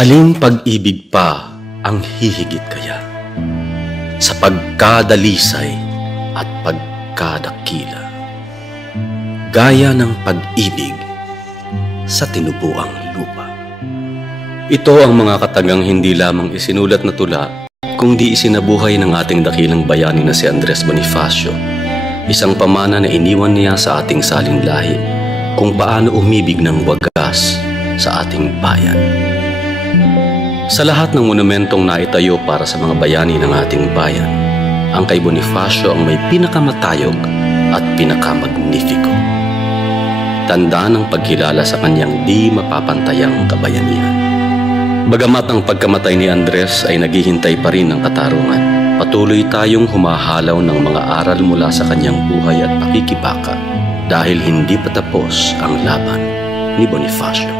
Aling pag-ibig pa ang hihigit kaya sa pagkadalisay at pagkadakila, gaya ng pag-ibig sa tinubuang lupa? Ito ang mga katagang hindi lamang isinulat na tula, kundi isinabuhay ng ating dakilang bayani na si Andres Bonifacio, isang pamana na iniwan niya sa ating saling lahi kung paano umibig ng wagas sa ating bayan. Sa lahat ng monumentong naitayo para sa mga bayani ng ating bayan, ang kay Bonifacio ang may pinakamatayog at pinakamagnifiko. Tanda ng pagkilala sa kanyang di mapapantayang kabayanihan. Bagamat ang pagkamatay ni Andres ay naghihintay pa rin ng katarungan, patuloy tayong humahalaw ng mga aral mula sa kanyang buhay at pakikibaka dahil hindi pa tapos ang laban ni Bonifacio.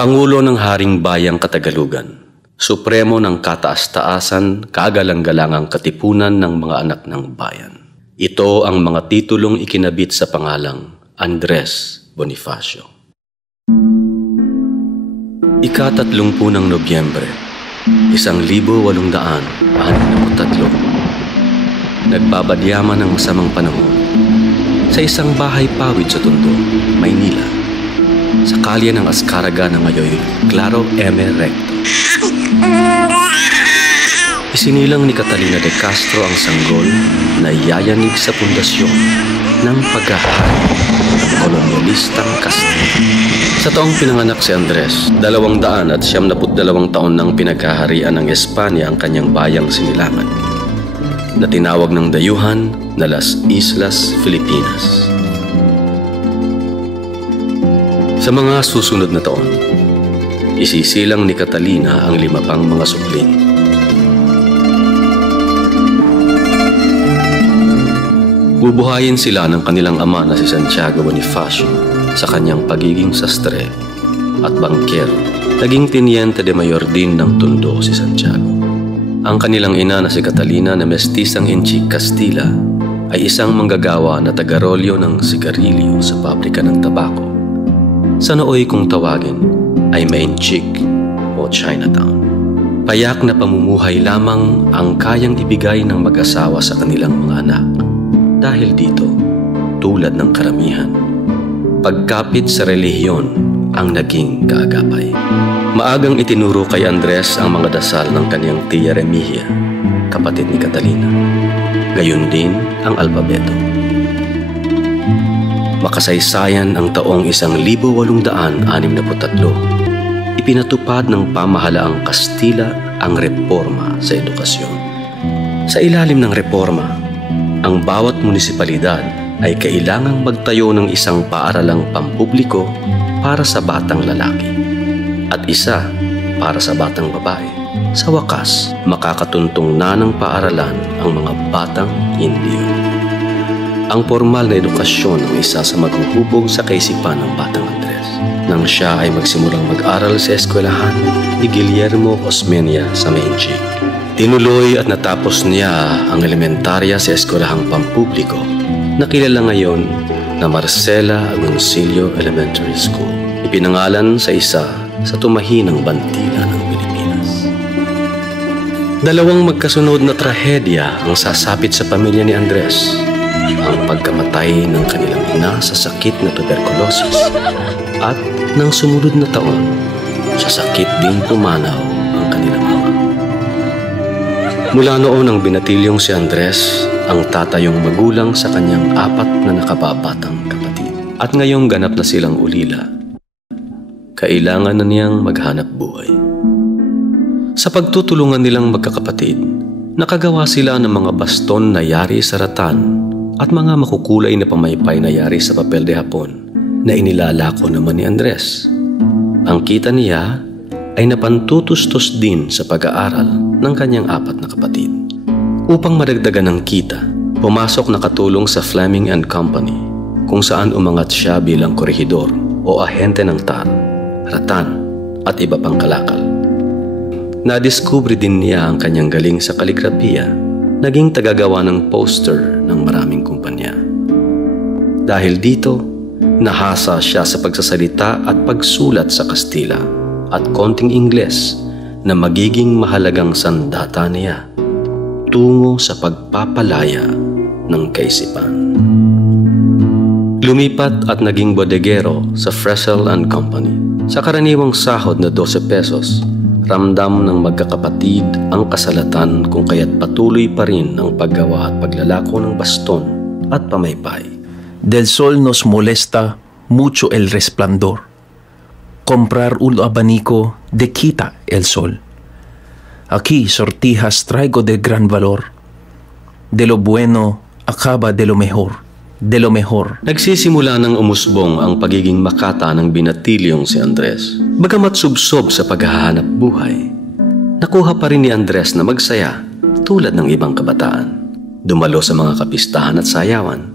Pangulo ng Haring Bayang Katagalugan, Supremo ng kataas-taasan, kagalang-galangang katipunan ng mga anak ng bayan. Ito ang mga titulong ikinabit sa pangalang Andres Bonifacio. Ika-30 ng Nobyembre, 1863. Nagbabadyaman ng masamang panahon sa isang bahay pawid sa Tondo, Maynila, sa kalye ng Azcárraga na ngayon Claro M. Recto. Isinilang ni Catalina de Castro ang sanggol na yayanig sa pundasyon ng paghahari ng kolonyalistang Castilla. Sa taong pinanganak si Andres, 292 taon nang pinaghaharian ng Espanya ang kanyang bayang Sinilangan, na tinawag ng dayuhan na Las Islas Filipinas. Sa mga susunod na taon, isisilang ni Catalina ang 5 pang mga supling. Bubuhayin sila ng kanilang ama na si Santiago Bonifacio sa kanyang pagiging sastre at bangkero. Naging tiniente de mayor din ng Tondo si Santiago. Ang kanilang ina na si Catalina na mestisang Inchi Castilla ay isang manggagawa na taga-rolyo ng sigarilyo sa pabrika ng tabako. Sa nooy kung tawagin ay Mainchik o Chinatown. Payak na pamumuhay lamang ang kayang ibigay ng mag-asawa sa kanilang mga anak. Dahil dito, tulad ng karamihan, pagkapit sa relihiyon ang naging kaagapay. Maagang itinuro kay Andres ang mga dasal ng kanyang tiya Remigia, kapatid ni Catalina. Gayon din ang alpabeto. Makasaysayan ang taong 1863, ipinatupad ng pamahalaang Kastila ang reforma sa edukasyon. Sa ilalim ng reforma, ang bawat munisipalidad ay kailangang magtayo ng isang paaralang pampubliko para sa batang lalaki at isa para sa batang babae. Sa wakas, makakatuntong na ng paaralan ang mga batang Indio. Ang formal na edukasyon ang isa sa maghuhubog sa kaisipan ng batang Andres nang siya ay magsimulang mag-aral sa eskwelahan ni Guillermo Osmeña sa Mainchik. Tinuloy at natapos niya ang elementarya sa eskwelahang pampubliko na kilala ngayon na Marcela Agoncillo Elementary School. Ipinangalan sa isa sa tumahinang bantila ng Pilipinas. 2 magkasunod na trahedya ang sasapit sa pamilya ni Andres. Ang pagkamatay ng kanilang ina sa sakit na tuberculosis at ng sumunod na taon sa sakit ding pumanaw ang kanilang ama. Mula noon ang binatilyong si Andres ang tatayong magulang sa kanyang 4 na nakababatang kapatid. At ngayong ganap na silang ulila, kailangan na niyang maghanap buhay. Sa pagtutulungan nilang magkakapatid, nakagawa sila ng mga baston na yari sa ratan at mga makukulay na pamaypay na yari sa papel de hapon na inilalako naman ni Andres. Ang kita niya ay napantutustos din sa pag-aaral ng kanyang 4 na kapatid. Upang madagdagan ng kita, pumasok na katulong sa Fleming and Company, kung saan umangat siya bilang korehidor o ahente ng tar, ratan at iba pang kalakal. Nadiskubre din niya ang kanyang galing sa kaligrafiya, naging tagagawa ng poster ng maraming kumpanya. Dahil dito, nahasa siya sa pagsasalita at pagsulat sa Kastila at konting Ingles na magiging mahalagang sandata niya tungo sa pagpapalaya ng kaisipan. Lumipat at naging bodegero sa Fresel and Company. Sa karaniwang sahod na 12 pesos, ramdam ng magkakapatid ang kasalatan kung kaya't patuloy pa rin ang paggawa at paglalako ng baston at pamaypay. Del sol nos molesta mucho el resplandor. Comprar un abanico de quita el sol. Aquí sortijas traigo de gran valor. De lo bueno acaba de lo mejor. De lo mejor. Nagsisimula ng umusbong ang pagiging makata ng binatilyong si Andres. Bagamat subsob sa paghahanap buhay, nakuha pa rin ni Andres na magsaya tulad ng ibang kabataan. Dumalo sa mga kapistahan at sayawan.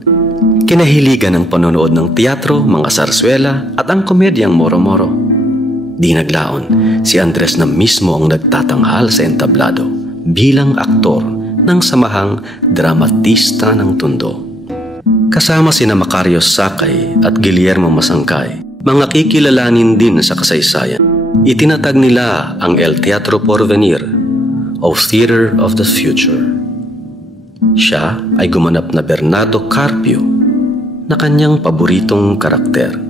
Kinahiligan ng panonood ng teatro, mga sarswela at ang komedyang moro-moro. Di naglaon, si Andres na mismo ang nagtatanghal sa entablado bilang aktor ng samahang dramatista ng Tondo. Kasama sina Macario Sakay at Guillermo Masangkay, mga kikilalanin din sa kasaysayan. Itinatag nila ang El Teatro Porvenir o Theater of the Future. Siya ay gumanap na Bernardo Carpio na kanyang paboritong karakter.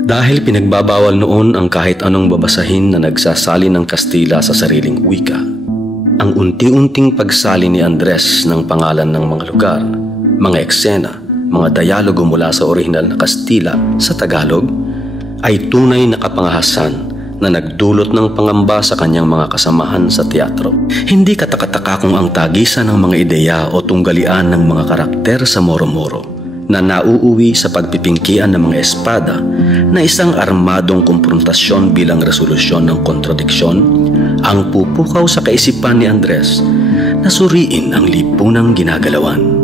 Dahil pinagbabawal noon ang kahit anong babasahin na nagsasali ng Kastila sa sariling wika, ang unti-unting pagsali ni Andres ng pangalan ng mga lugar, mga eksena, mga dialogo mula sa orihinal na Kastila sa Tagalog ay tunay na kapangahasan na nagdulot ng pangamba sa kanyang mga kasamahan sa teatro. Hindi katakataka kung ang tagisan ng mga ideya o tunggalian ng mga karakter sa moro-moro na nauuwi sa pagpipingkian ng mga espada na isang armadong komprontasyon bilang resolusyon ng kontradiksyon ang pupukaw sa kaisipan ni Andres na suriin ang lipunang ginagalawan.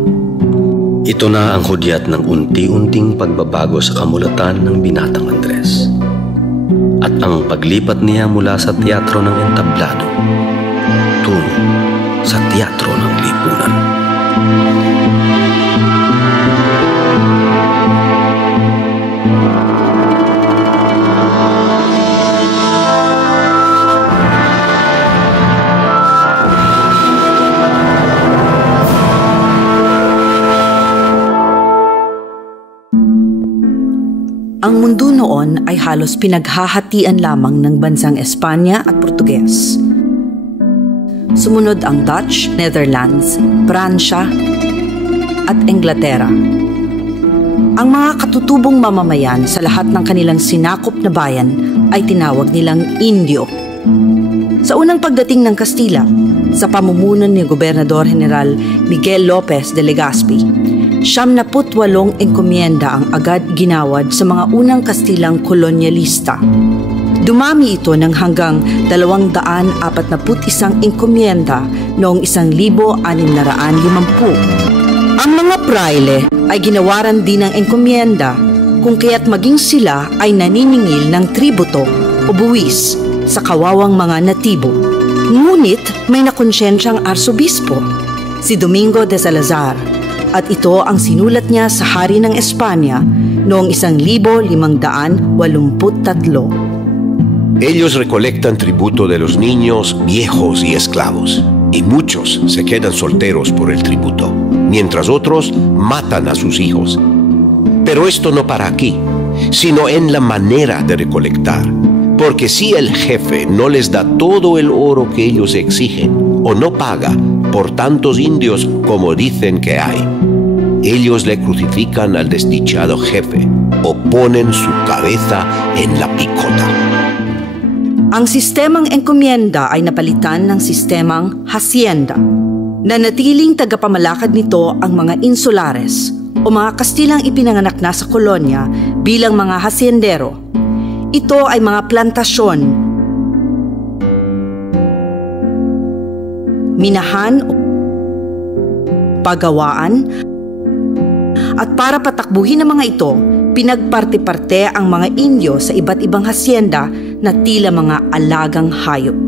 Ito na ang hudyat ng unti-unting pagbabago sa kamulatan ng binatang Andres at ang paglipat niya mula sa teatro ng entablado tungo sa teatro ng lipunan. Ang mundo noon ay halos pinaghahatian lamang ng bansang Espanya at Portuges. Sumunod ang Dutch, Netherlands, Pransya at Inglaterra. Ang mga katutubong mamamayan sa lahat ng kanilang sinakop na bayan ay tinawag nilang Indio. Sa unang pagdating ng Kastila, sa pamumuno ni Gobernador General Miguel Lopez de Legazpi, 78 enkomienda ang agad ginawad sa mga unang Kastilang kolonyalista. Dumami ito ng hanggang 241 enkomienda noong 1650. Ang mga praile ay ginawaran din ng enkomienda kung kaya't maging sila ay naniningil ng tributo o buwis sa kawawang mga natibo. Ngunit may nakonsensyang arsobispo, si Domingo de Salazar, at ito ang sinulat niya sa Hari ng Espanya noong 1583. Ellos recolectan tributo de los niños, viejos y esclavos, y muchos se quedan solteros por el tributo, mientras otros matan a sus hijos. Pero esto no para aquí, sino en la manera de recolectar, porque si el jefe no les da todo el oro que ellos exigen, o no paga por tantos indios como dicen que hay, ellos le crucifican al desdichado jefe o ponen su cabeza en la picota. Ang sistemang enkomienda ay napalitan ng sistemang hacienda. Nanatiling tagapamalakad nito ang mga insulares o mga Kastilang ipinanganak na sa kolonya bilang mga haciendero. Ito ay mga plantasyon, minahan pagawaan, at para patakbuhin ang mga ito, pinagparte-parte ang mga Indio sa iba't ibang hasyenda na tila mga alagang hayop.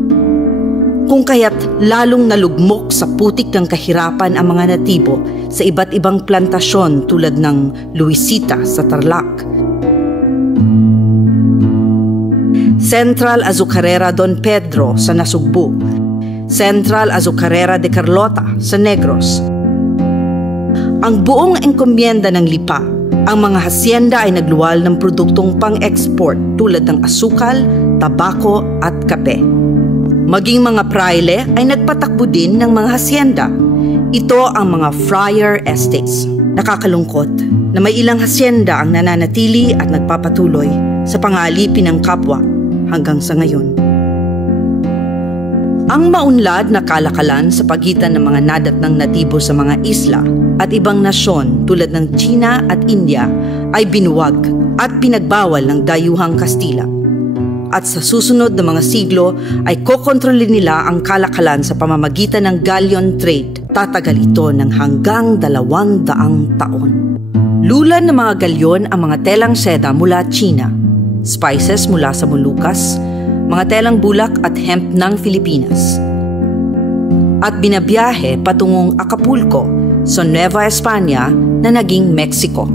Kung kaya't lalong nalugmok sa putik ng kahirapan ang mga natibo sa iba't ibang plantasyon tulad ng Luisita sa Tarlac, Central Azucarera Don Pedro sa Nasugbu, Central Azucarera de Carlota sa Negros. Ang buong engkomyenda ng lipa, ang mga hasyenda ay nagluwal ng produktong pang-export tulad ng asukal, tabako at kape. Maging mga praile ay nagpatakbo din ng mga hasyenda. Ito ang mga friar estates. Nakakalungkot na may ilang hasyenda ang nananatili at nagpapatuloy sa pangalipin ng kapwa hanggang sa ngayon. Ang maunlad na kalakalan sa pagitan ng mga nadatnang natibo sa mga isla at ibang nasyon tulad ng China at India ay binuwag at pinagbawal ng dayuhang Kastila. At sa susunod na mga siglo ay kokontrolin nila ang kalakalan sa pamamagitan ng galleon trade. Tatagal ito ng hanggang 200 taon. Lulan ng mga galyon ang mga telang seda mula China, spices mula sa Moluccas, mga telang bulak at hemp ng Pilipinas. At binabiyahe patungong Acapulco sa Nueva España na naging Mexico.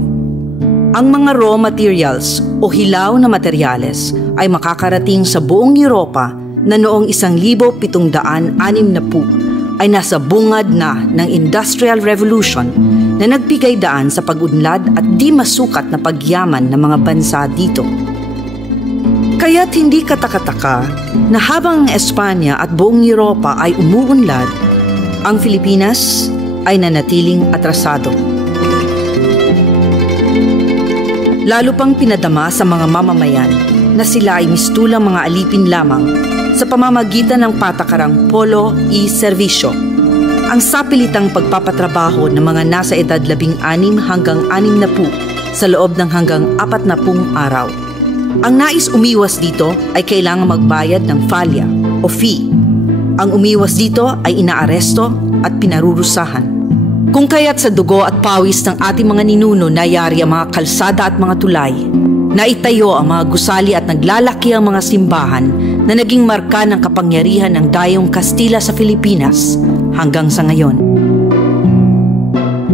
Ang mga raw materials o hilaw na materyales ay makakarating sa buong Europa na noong 1760 ay nasa bungad na ng Industrial Revolution na nagbigay daan sa pag-unlad at di masukat na pagyaman ng mga bansa dito. Kaya't hindi katakataka na habang ang Espanya at buong Europa ay umuunlad, ang Pilipinas ay nanatiling atrasado. Lalo pang pinadama sa mga mamamayan na sila ay mistulang mga alipin lamang sa pamamagitan ng patakarang polo y servisyo, ang sapilitang pagpapatrabaho ng mga nasa edad 16 hanggang 60 sa loob ng hanggang 40 araw. Ang nais umiwas dito ay kailangang magbayad ng falya o fee. Ang umiwas dito ay inaaresto at pinarurusahan. Kung kaya't sa dugo at pawis ng ating mga ninuno nayari ang mga kalsada at mga tulay, naitayo ang mga gusali at naglalaki ang mga simbahan na naging marka ng kapangyarihan ng dayong Kastila sa Pilipinas hanggang sa ngayon.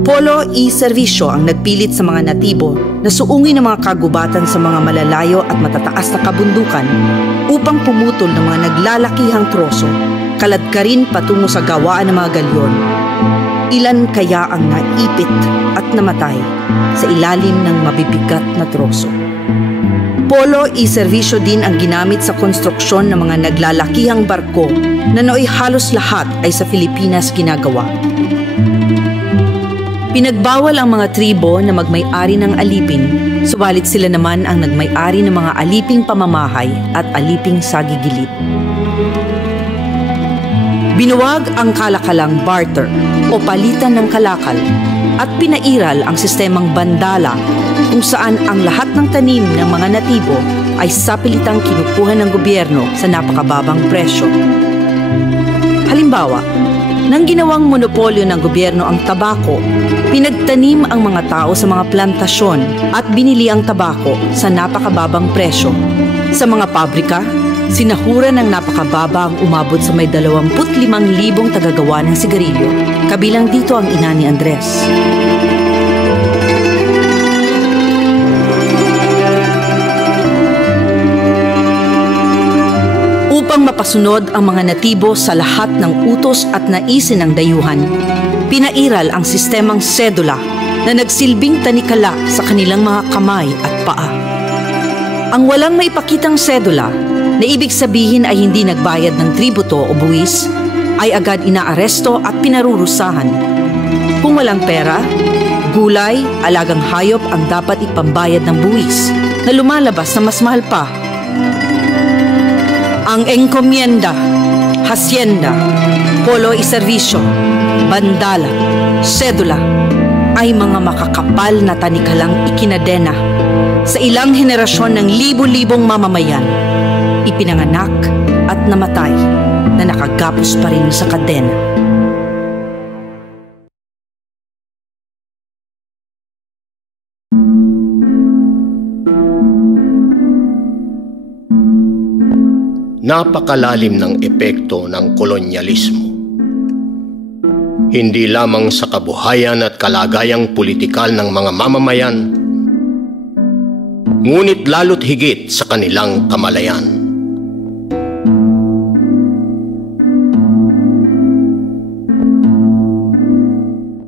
Polo y servisyo ang nagpilit sa mga natibo na suungin ang mga kagubatan sa mga malalayo at matataas na kabundukan upang pumutol ng mga naglalakihang troso, kaladkarin patungo sa gawaan ng mga galyon. Ilan kaya ang naipit at namatay sa ilalim ng mabibigat na troso? Polo y servisyo din ang ginamit sa konstruksyon ng mga naglalakihang barko na nooy halos lahat ay sa Pilipinas ginagawa. Pinagbawal ang mga tribo na magmay-ari ng alipin, subalit sila naman ang nagmay-ari ng mga aliping pamamahay at aliping sagigilid. Binuwag ang kalakalang barter o palitan ng kalakal at pinairal ang sistemang bandala kung saan ang lahat ng tanim ng mga natibo ay sapilitang kinukuha ng gobyerno sa napakababang presyo. Halimbawa, nang ginawang monopolyo ng gobyerno ang tabako, pinagtanim ang mga tao sa mga plantasyon at binili ang tabako sa napakababang presyo. Sa mga pabrika, sinahura ng napakababa ang umabot sa may 25,000 tagagawa ng sigarilyo. Kabilang dito ang ina ni Andres. Upang mapasunod ang mga natibo sa lahat ng utos at naisin ng dayuhan, pinairal ang sistemang sedula na nagsilbing tanikala sa kanilang mga kamay at paa. Ang walang maipakitang sedula na ibig sabihin ay hindi nagbayad ng tributo o buwis, ay agad inaaresto at pinarurusahan. Kung walang pera, gulay, alagang hayop ang dapat ipambayad ng buwis na lumalabas na mas mahal pa. Ang engkomienda, hasyenda, polo y servisyo, bandala, sedula ay mga makakapal na tanikalang ikinadena sa ilang henerasyon ng libo-libong mamamayan, ipinanganak at namatay na nakagapos pa rin sa kadena. Napakalalim ng epekto ng kolonyalismo. Hindi lamang sa kabuhayan at kalagayang politikal ng mga mamamayan, ngunit lalo't higit sa kanilang kamalayan.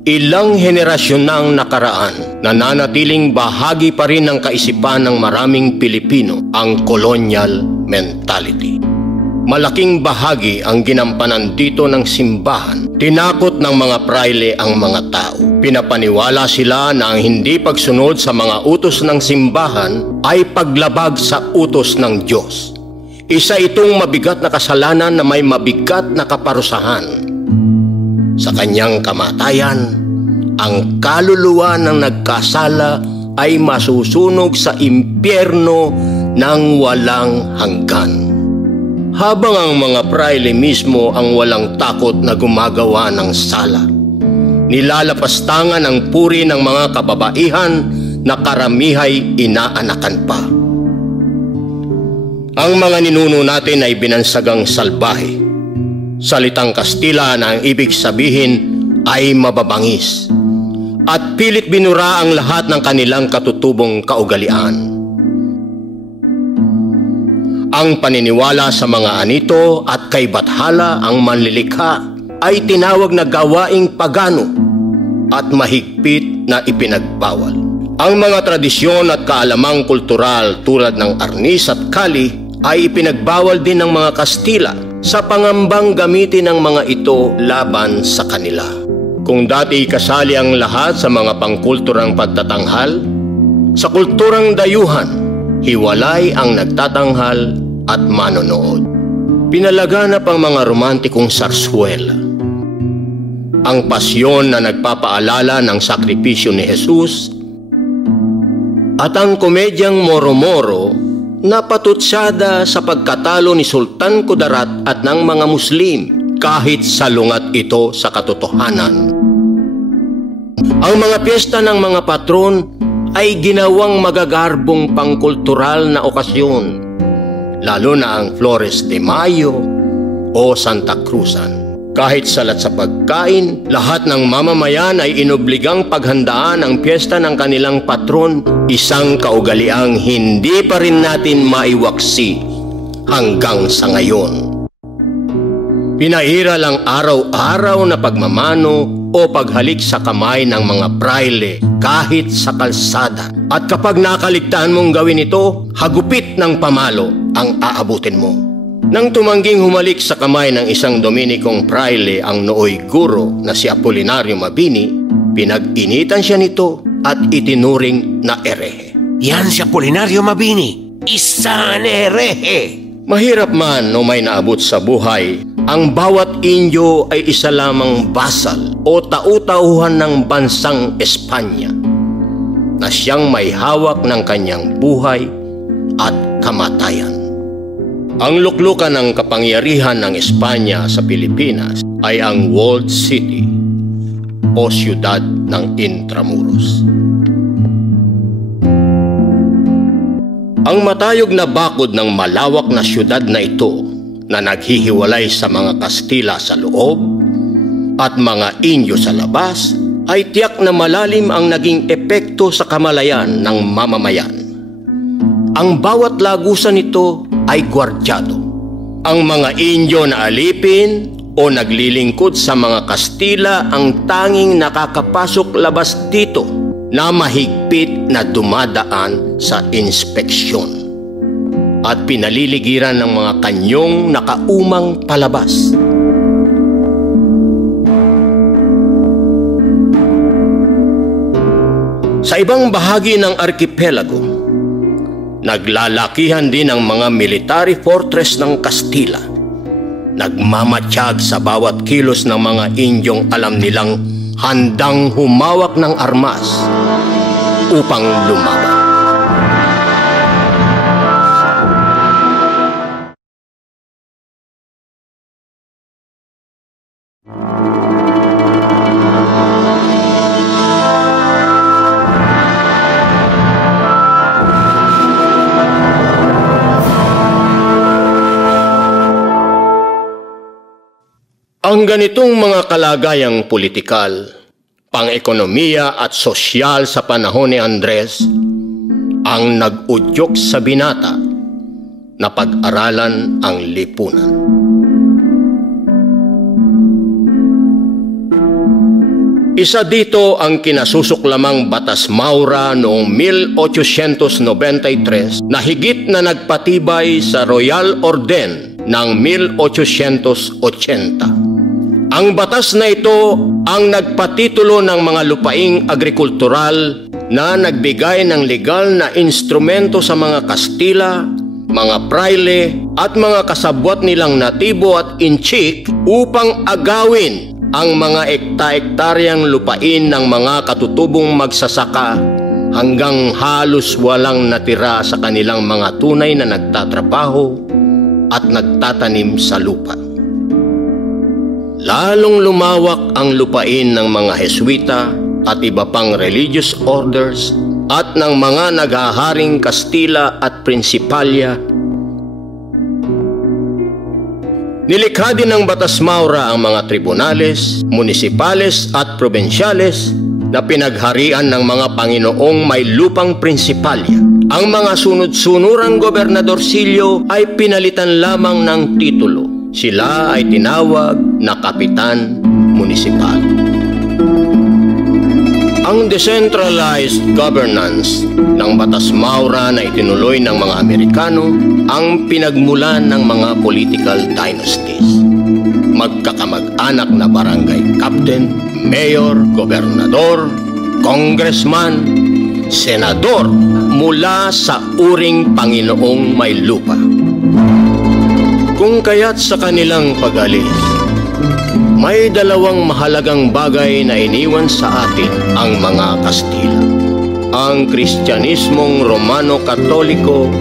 Ilang henerasyon nang nakaraan, nananatiling bahagi pa rin ng kaisipan ng maraming Pilipino ang colonial mentality. Malaking bahagi ang ginampanan dito ng simbahan. Tinakot ng mga praile ang mga tao. Pinapaniwala sila na ang hindi pagsunod sa mga utos ng simbahan ay paglabag sa utos ng Diyos. Isa itong mabigat na kasalanan na may mabigat na kaparusahan. Sa kanyang kamatayan, ang kaluluwa ng nagkasala ay masusunog sa impyerno ng walang hanggan. Habang ang mga praile mismo ang walang takot na gumagawa ng sala, nilalapastangan ang puri ng mga kababaihan na karamihay inaanakan pa. Ang mga ninuno natin ay binansagang salbahe. Salitang Kastila na ang ibig sabihin ay mababangis, at pilit binura ang lahat ng kanilang katutubong kaugalian. Ang paniniwala sa mga anito at kay Bathala ang manlilikha ay tinawag na gawaing pagano at mahigpit na ipinagbawal. Ang mga tradisyon at kaalamang kultural tulad ng arnis at kali ay ipinagbawal din ng mga Kastila sa pangambang gamitin ng mga ito laban sa kanila. Kung dati kasali ang lahat sa mga pangkulturang pagtatanghal, sa kulturang dayuhan, hiwalay ang nagtatanghal at manonood. Pinalaganap ang mga romantikong sarswela. Ang pasyon na nagpapaalala ng sakripisyo ni Jesus at ang komedyang Moro-Moro na patutsada sa pagkatalo ni Sultan Kudarat at ng mga Muslim kahit salungat ito sa katotohanan. Ang mga piyesta ng mga patron ay ginawang magagarbong pangkultural na okasyon, lalo na ang Flores de Mayo o Santa Cruzan. Kahit salat sa pagkain, lahat ng mamamayan ay inobligang paghandaan ang piyesta ng kanilang patron, isang kaugaliang hindi pa rin natin maiwaksi hanggang sa ngayon. Pinairal ang araw-araw na pagmamano o paghalik sa kamay ng mga praile kahit sa kalsada. At kapag nakaligtaan mong gawin ito, hagupit ng pamalo ang aabutin mo. Nang tumangging humalik sa kamay ng isang Dominikong praile ang nooy guro na si Apolinario Mabini, pinag-initan siya nito at itinuring na erehe. Yan si Apolinario Mabini, isang erehe. Mahirap man o may naabot sa buhay, ang bawat Indio ay isa lamang basal o tau-tauhan ng bansang Espanya na siyang may hawak ng kanyang buhay at kamatayan. Ang luklukan ng kapangyarihan ng Espanya sa Pilipinas ay ang Walled City o siyudad ng Intramuros. Ang matayog na bakod ng malawak na siyudad na ito na naghihiwalay sa mga Kastila sa loob at mga Indio sa labas ay tiyak na malalim ang naging epekto sa kamalayan ng mamamayan. Ang bawat lagusan nito ay gwardyado. Ang mga Indio na alipin o naglilingkod sa mga Kastila ang tanging nakakapasok labas dito na mahigpit na dumadaan sa inspeksyon at pinaliligiran ng mga kanyong nakaumang palabas. Sa ibang bahagi ng arkipelago, naglalakihan din ang mga military fortress ng Kastila. Nagmamatsyag sa bawat kilos ng mga Indyong alam nilang handang humawak ng armas upang lumaban. Ang ganitong mga kalagayang politikal, pang-ekonomiya at sosyal sa panahon ni Andres ang nag-udyok sa binata na pag-aralan ang lipunan. Isa dito ang kinasusuklamang Batas Maura noong 1893 na higit na nagpatibay sa Royal Orden ng 1880. Ang batas na ito ang nagpatitulo ng mga lupaing agrikultural na nagbigay ng legal na instrumento sa mga Kastila, mga praile at mga kasabwat nilang natibo at inchik upang agawin ang mga ekta-ektaryang lupain ng mga katutubong magsasaka hanggang halos walang natira sa kanilang mga tunay na nagtatrabaho at nagtatanim sa lupa. Lalong lumawak ang lupain ng mga Heswita at iba pang religious orders at ng mga naghaharing Kastila at Prinsipalya. Nilikha din ng Batas Maura ang mga tribunales, munisipales at probensyales na pinagharian ng mga Panginoong may lupang prinsipalya. Ang mga sunod-sunurang gobernadorsilyo ay pinalitan lamang ng titulo. Sila ay tinawag na Kapitan Munisipal. Ang decentralized governance ng Batas Maura na itinuloy ng mga Amerikano ang pinagmulan ng mga political dynasties. Magkakamag-anak na barangay captain, mayor, gobernador, congressman, senador mula sa uring Panginoong may lupa. Kung kaya't sa kanilang pag-alis, may dalawang mahalagang bagay na iniwan sa atin ang mga Kastila. Ang Kristyanismong Romano-Katoliko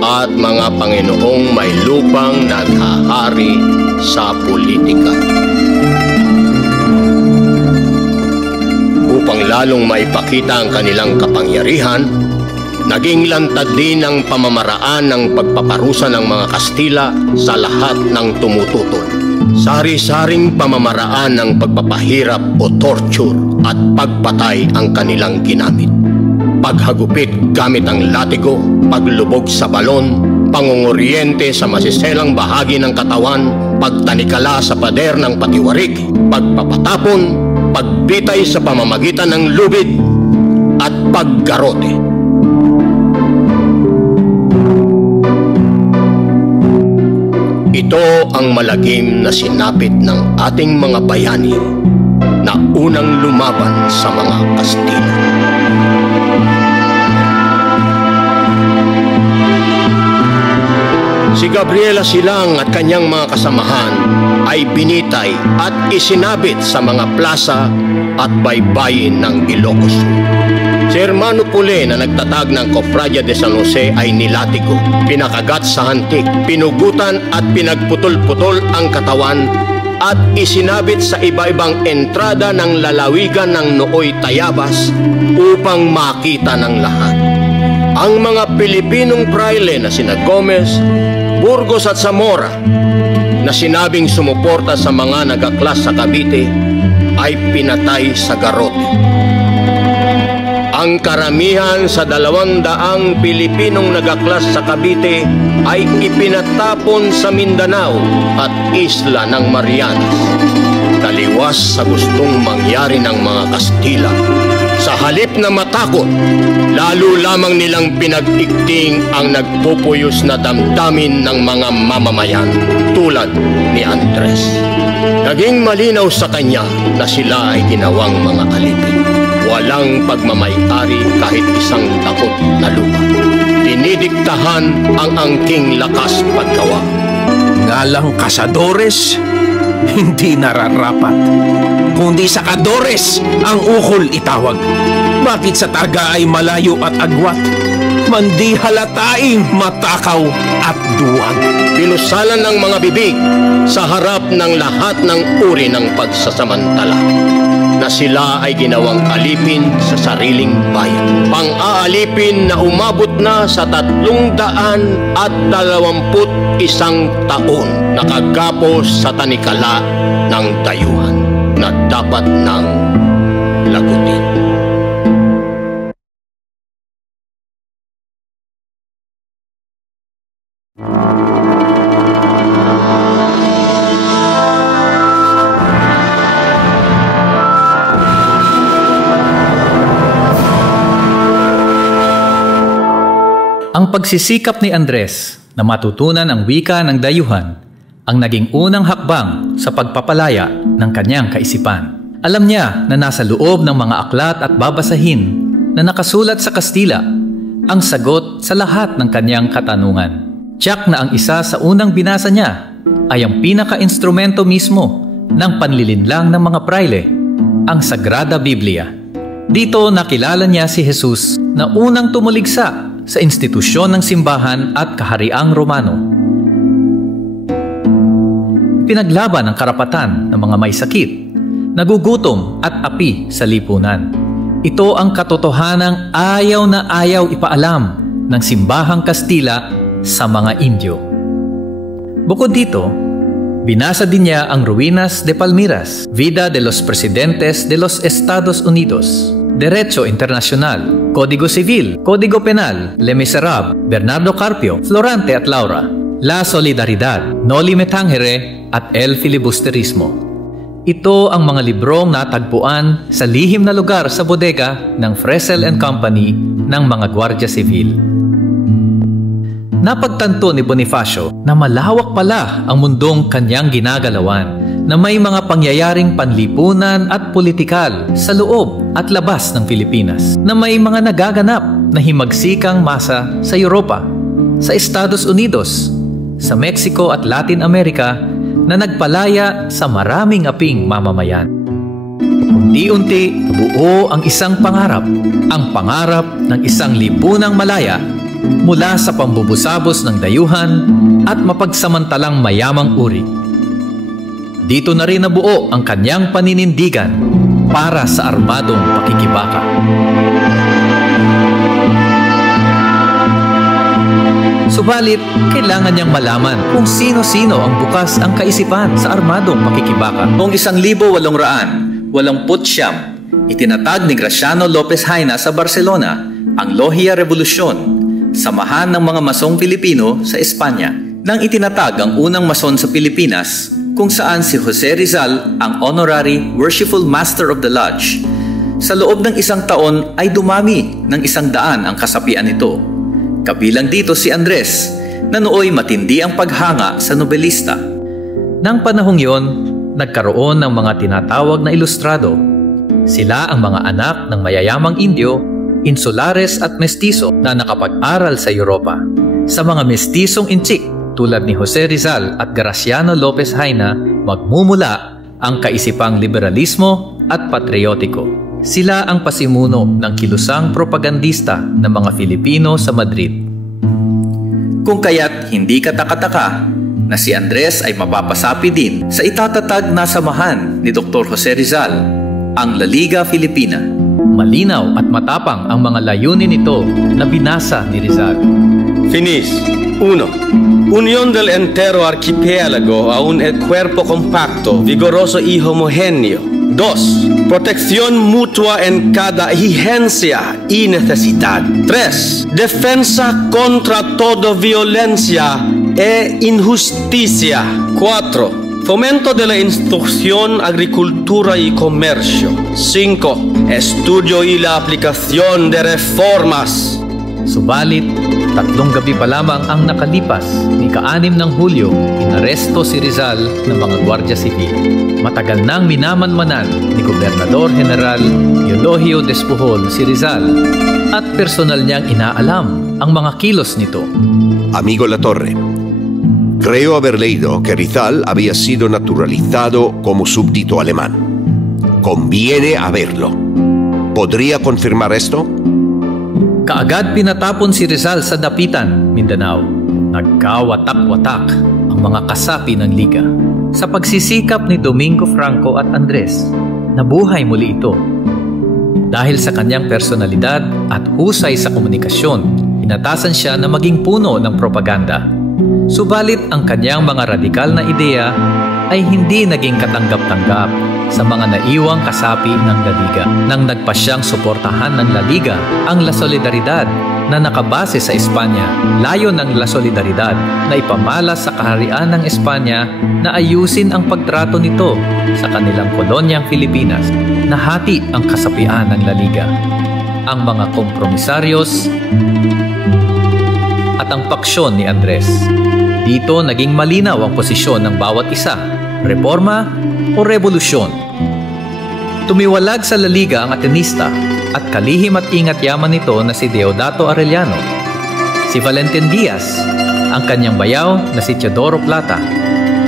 at mga Panginoong may lupang naghahari sa politika. Upang lalong maipakita ang kanilang kapangyarihan, naging lantad din ang pamamaraan ng pagpaparusa ng mga Kastila sa lahat ng tumututol. Sari-saring pamamaraan ng pagpapahirap o torture at pagpatay ang kanilang ginamit. Paghagupit gamit ang latigo, paglubog sa balon, pangungoriente sa masiselang bahagi ng katawan, pagtanikala sa pader ng patiwarik, pagpapatapon, pagbitay sa pamamagitan ng lubid, at paggarote. Ito ang malagim na sinapit ng ating mga bayani na unang lumaban sa mga Kastila. Si Gabriela Silang at kanyang mga kasamahan ay binitay at isinabit sa mga plaza at baybayin ng Ilocos. Si Hermano Pule na nagtatag ng Cofradia de San Jose ay nilatigo, pinakagat sa hantik, pinugutan at pinagputol-putol ang katawan at isinabit sa iba-ibang entrada ng lalawigan ng Nooy Tayabas upang makita ng lahat. Ang mga Pilipinong praile na sina Gomez, Burgos at Zamora na sinabing sumuporta sa mga nagaklas sa Cavite ay pinatay sa garote. Ang karamihan sa 200 Pilipinong nagaklas sa Cavite ay ipinatapon sa Mindanao at isla ng Marianas, taliwas sa gustong mangyari ng mga Kastila. Sa halip na matakot, lalo lamang nilang pinag-ikting ang nagpupuyos na damdamin ng mga mamamayan tulad ni Andres. Naging malinaw sa kanya na sila ay ginawang mga alipin. Walang pagmamay-ari kahit isang takot na lupa. Dinidiktahan ang angking lakas paggawa. Ngalang kasadores, hindi nararapat. Kundi sa kadores ang ukol itawag. Bakit sa targa ay malayo at agwat? Mandi halataing matakaw at duwag. Pinusalan ng mga bibig sa harap ng lahat ng uri ng pagsasamantala. na sila ay ginawang alipin sa sariling bayan. Pang-aalipin na umabot na sa 321 taon, nakagapos sa tanikala ng dayuhan na dapat nang lagutin. Ang pagsisikap ni Andres na matutunan ang wika ng dayuhan ang naging unang hakbang sa pagpapalaya ng kanyang kaisipan. Alam niya na nasa loob ng mga aklat at babasahin na nakasulat sa Kastila ang sagot sa lahat ng kanyang katanungan. Tiyak na ang isa sa unang binasa niya ay ang pinaka-instrumento mismo ng panlilinlang ng mga praile, ang Sagrada Biblia. Dito nakilala niya si Jesus na unang tumuligsa sa institusyon ng simbahan at kahariang Romano. Pinaglaban ang karapatan ng mga may sakit, nagugutom at api sa lipunan. Ito ang katotohanang ayaw na ayaw ipaalam ng simbahang Kastila sa mga Indio. Bukod dito, binasa din niya ang Ruinas de Palmiras, Vida de los Presidentes de los Estados Unidos, Derecho Internacional, Código Civil, Código Penal, Les Miserables, Bernardo Carpio, Florante at Laura, La Solidaridad, Noli Me Tangere at El Filibusterismo. Ito ang mga librong natagpuan sa lihim na lugar sa bodega ng Fresel & Company ng mga Guardia Civil. Napagtanto ni Bonifacio na malawak pala ang mundong kanyang ginagalawan, na may mga pangyayaring panlipunan at politikal sa loob at labas ng Pilipinas, na may mga nagaganap na himagsikang masa sa Europa, sa Estados Unidos, sa Mexico at Latin America na nagpalaya sa maraming aping mamamayan. Unti-unti buo ang isang pangarap, ang pangarap ng isang lipunang malaya mula sa pambubusabos ng dayuhan at mapagsamantalang mayamang uri. Dito na rin nabuo ang kanyang paninindigan para sa armadong pakikibaka. Subalit, kailangan niyang malaman kung sino-sino ang bukas ang kaisipan sa armadong pakikibaka. Noong 1889, itinatag ni Graciano Lopez Haina sa Barcelona ang Lohia Revolusyon, samahan ng mga masong Pilipino sa Espanya. Nang itinatag ang unang mason sa Pilipinas, kung saan si Jose Rizal ang Honorary Worshipful Master of the Lodge. Sa loob ng isang taon ay dumami ng 100 ang kasapian nito. Kabilang dito si Andres, na nooy matindi ang paghanga sa nobelista. Nang panahong yon, nagkaroon ng mga tinatawag na ilustrado. Sila ang mga anak ng mayayamang Indio, insulares at mestizo na nakapag-aral sa Europa. Sa mga mestisong intsik, tulad ni Jose Rizal at Graciano Lopez Haina, magmumula ang kaisipang liberalismo at patriotiko. Sila ang pasimuno ng kilusang propagandista ng mga Filipino sa Madrid. Kung kaya't hindi katakataka na si Andres ay mapapasapi din sa itatatag na samahan ni Dr. Jose Rizal, ang La Liga Filipina. Malinaw at matapang ang mga layunin nito na binasa ni Rizal. Finis. 1. Unión del entero archipiélago a un cuerpo compacto, vigoroso y homogéneo. 2. Protección mutua en cada exigencia y necesidad. 3. Defensa contra toda violencia e injusticia. 4. Fomento de la instrucción, agricultura y comercio. 5. Estudio y la aplicación de reformas. Subalit, 3 gabi pa lamang ang nakalipas, ika-6 ng Hulyo, inaresto si Rizal ng mga Guardia Civil. Matagal nang minamanmanan ni Gobernador General Eulogio Despujol si Rizal at personal niyang inaalam ang mga kilos nito. Amigo Latorre, creo haber leído que Rizal había sido naturalizado como súbdito alemán. Conviene haberlo. ¿Podría confirmar esto? Kaagad pinatapon si Rizal sa Dapitan, Mindanao. Nagkawatak-watak ang mga kasapi ng Liga. Sa pagsisikap ni Domingo Franco at Andres, nabuhay muli ito. Dahil sa kanyang personalidad at husay sa komunikasyon, inatasan siya na maging puno ng propaganda. Subalit ang kanyang mga radikal na ideya ay hindi naging katanggap-tanggap sa mga naiwang kasapi ng La Liga. Nang nagpa siyang suportahan ng La Liga ang La Solidaridad na nakabase sa Espanya. Layo ng La Solidaridad na ipamalas sa kaharian ng Espanya na ayusin ang pagtrato nito sa kanilang kolonyang Pilipinas. Nahati ang kasapian ng La Liga, ang mga kompromisaryos at ang paksyon ni Andres. Dito naging malinaw ang posisyon ng bawat isa, reforma o revolusyon. Tumiwalag sa La Liga ang Atenista at kalihim at ingat yaman nito na si Deodato Arellano, si Valentin Diaz, ang kanyang bayaw na si Teodoro Plata,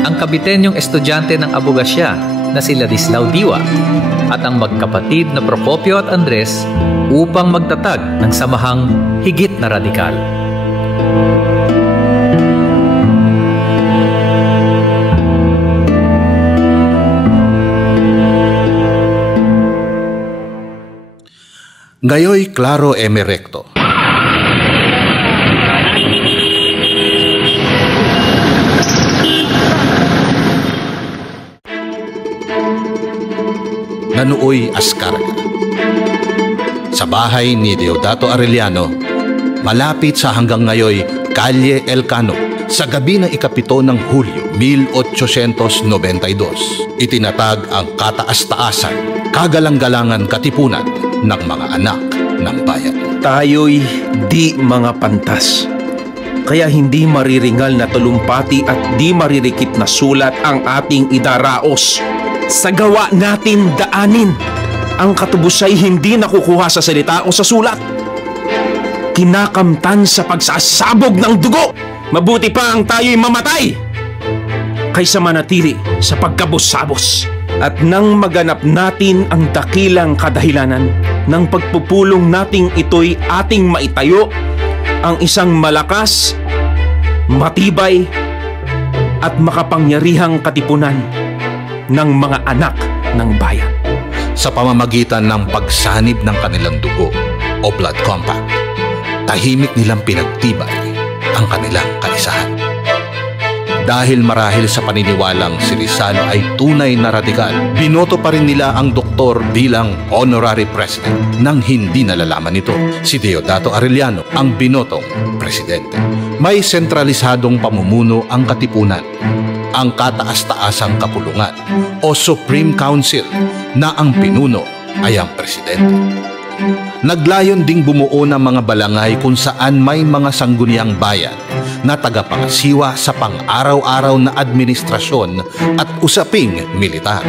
ang kabitenyong estudyante ng abogasya na si Ladislao Diwa, at ang magkapatid na Procopio at Andres upang magtatag ng samahang higit na radikal. Ngayoy Claro Recto. Nanuoy Ascarga. Sa bahay ni Deodato Arellano, malapit sa hanggang ngayoy Calle Elcano, sa gabi ng ika-7 ng Hulyo 1892, itinatag ang kataas-taasan, kagalang-galangan katipunan ng mga anak ng bayan. Tayo'y di mga pantas. Kaya hindi mariringal na talumpati at di maririkit na sulat ang ating idaraos. Sa gawa natin daanin. Ang katubusay hindi nakukuha sa salita o sa sulat. Kinakamtan sa pagsasabog ng dugo. Mabuti pa ang tayo'y mamatay kaysa manatili sa pagkabos-sabos. At nang maganap natin ang dakilang kadahilanan ng pagpupulong nating ito'y ating maitayo ang isang malakas, matibay at makapangyarihang katipunan ng mga anak ng bayan. Sa pamamagitan ng pagsanib ng kanilang dugo o blood compact, tahimik nilang pinagtibay ang kanilang kaisahan. Dahil marahil sa paniniwalang si Rizal ay tunay na radikal, binoto pa rin nila ang doktor bilang honorary president nang hindi nalalaman nito. Si Deodato Arellano ang binotong presidente. May sentralisadong pamumuno ang katipunan, ang kataas-taasang kapulungan o Supreme Council na ang pinuno ay ang presidente. Naglayon ding bumuo ng mga balangay kung saan may mga sangguniang bayan na tagapangasiwa sa pang-araw-araw na administrasyon at usaping militar.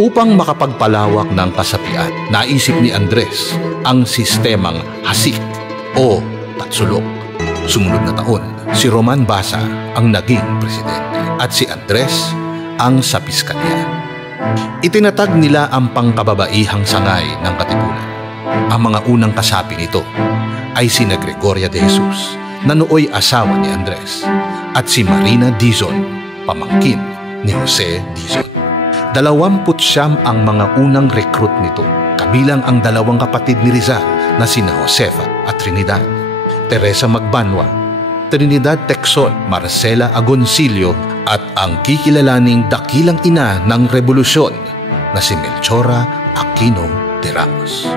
Upang makapagpalawak ng kasapian, naisip ni Andres ang sistemang hasik o tatsulok. Sumunod na taon, si Roman Basa ang naging presidente at si Andres ang sa piskalya. Itinatag nila ang pangkababaihang sangay ng katipunan. Ang mga unang kasapi nito ay sina Gregoria de Jesus, na nooy asawa ni Andres, at si Marina Dizon, pamangkin ni Jose Dizon. 29 ang mga unang recruit nito, kabilang ang 2 kapatid ni Rizal na sina Josefa at Trinidad, Teresa Magbanwa, Trinidad Texon, Marcela Agoncillo, at ang kikilalaning dakilang ina ng revolusyon na si Melchora Aquino de Ramos.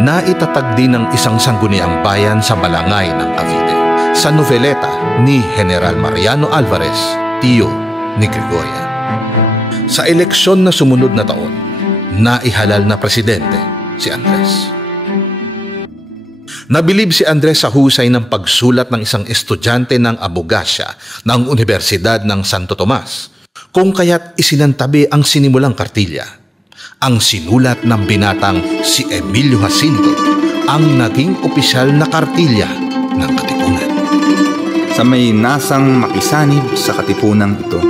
Naitatag din ng isang sangguniang bayan sa Balangay ng Cavite, sa noveleta ni General Mariano Alvarez, tiyo ni Gregoria. Sa eleksyon na sumunod na taon, naihalal na presidente si Andres. Nabilib si Andres sa husay ng pagsulat ng isang estudyante ng abogasya ng Universidad ng Santo Tomas, kung kaya't isinantabi ang sinimulang kartilya. Ang sinulat ng binatang si Emilio Jacinto ang naging opisyal na kartilya ng katipunan. Sa may nasang makisanib sa katipunan ito,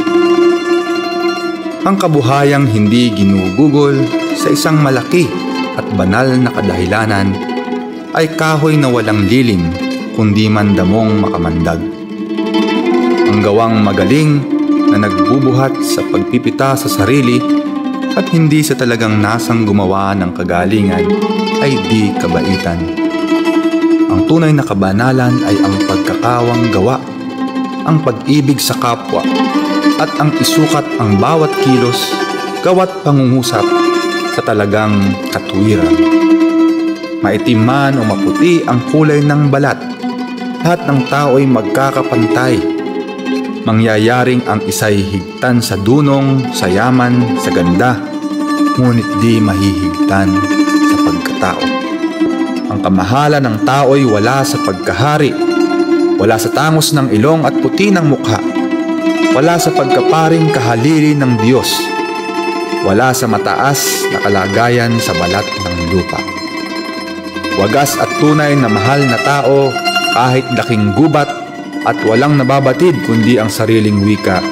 ang kabuhayang hindi ginugugol sa isang malaki at banal na kadahilanan ay kahoy na walang lilim kundi mandamong makamandag. Ang gawang magaling na nagbubuhat sa pagpipita sa sarili at hindi sa talagang nasang gumawa ng kagalingan ay di kabaitan. Ang tunay na kabanalan ay ang pagkakawang gawa, ang pag-ibig sa kapwa, at ang isukat ang bawat kilos, gawa't pangungusap sa talagang katuwiran. Maitim man o maputi ang kulay ng balat, lahat ng tao ay magkakapantay. Mangyayaring ang isa'y higtan sa dunong, sa yaman, sa ganda, ngunit di mahihigtan sa pagkatao. Ang kamahalan ng tao ay wala sa pagkahari, wala sa tangos ng ilong at puti ng mukha, wala sa pagkaparing kahalili ng Diyos, wala sa mataas na kalagayan sa balat ng lupa. Wagas at tunay na mahal na tao kahit laking gubat at walang nababatid kundi ang sariling wika.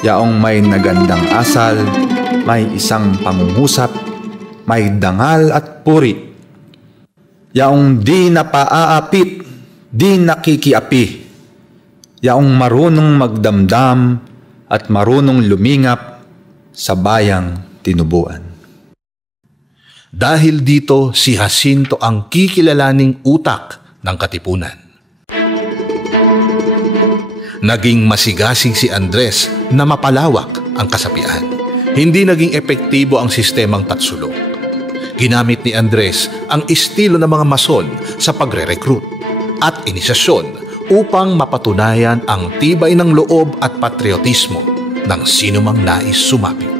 Yaong may nagandang asal, may isang pangungusap, may dangal at puri. Yaong di napaaapit, di nakikiapi. Yaong marunong magdamdam at marunong lumingap sa bayang tinubuan. Dahil dito, si Jacinto ang kikilalaning utak ng Katipunan. Naging masigasig si Andres na mapalawak ang kasapian. Hindi naging epektibo ang sistemang tatsulok. Ginamit ni Andres ang estilo ng mga mason sa pagre-recruit at inisasyon upang mapatunayan ang tibay ng loob at patriotismo ng sinumang nais sumapit.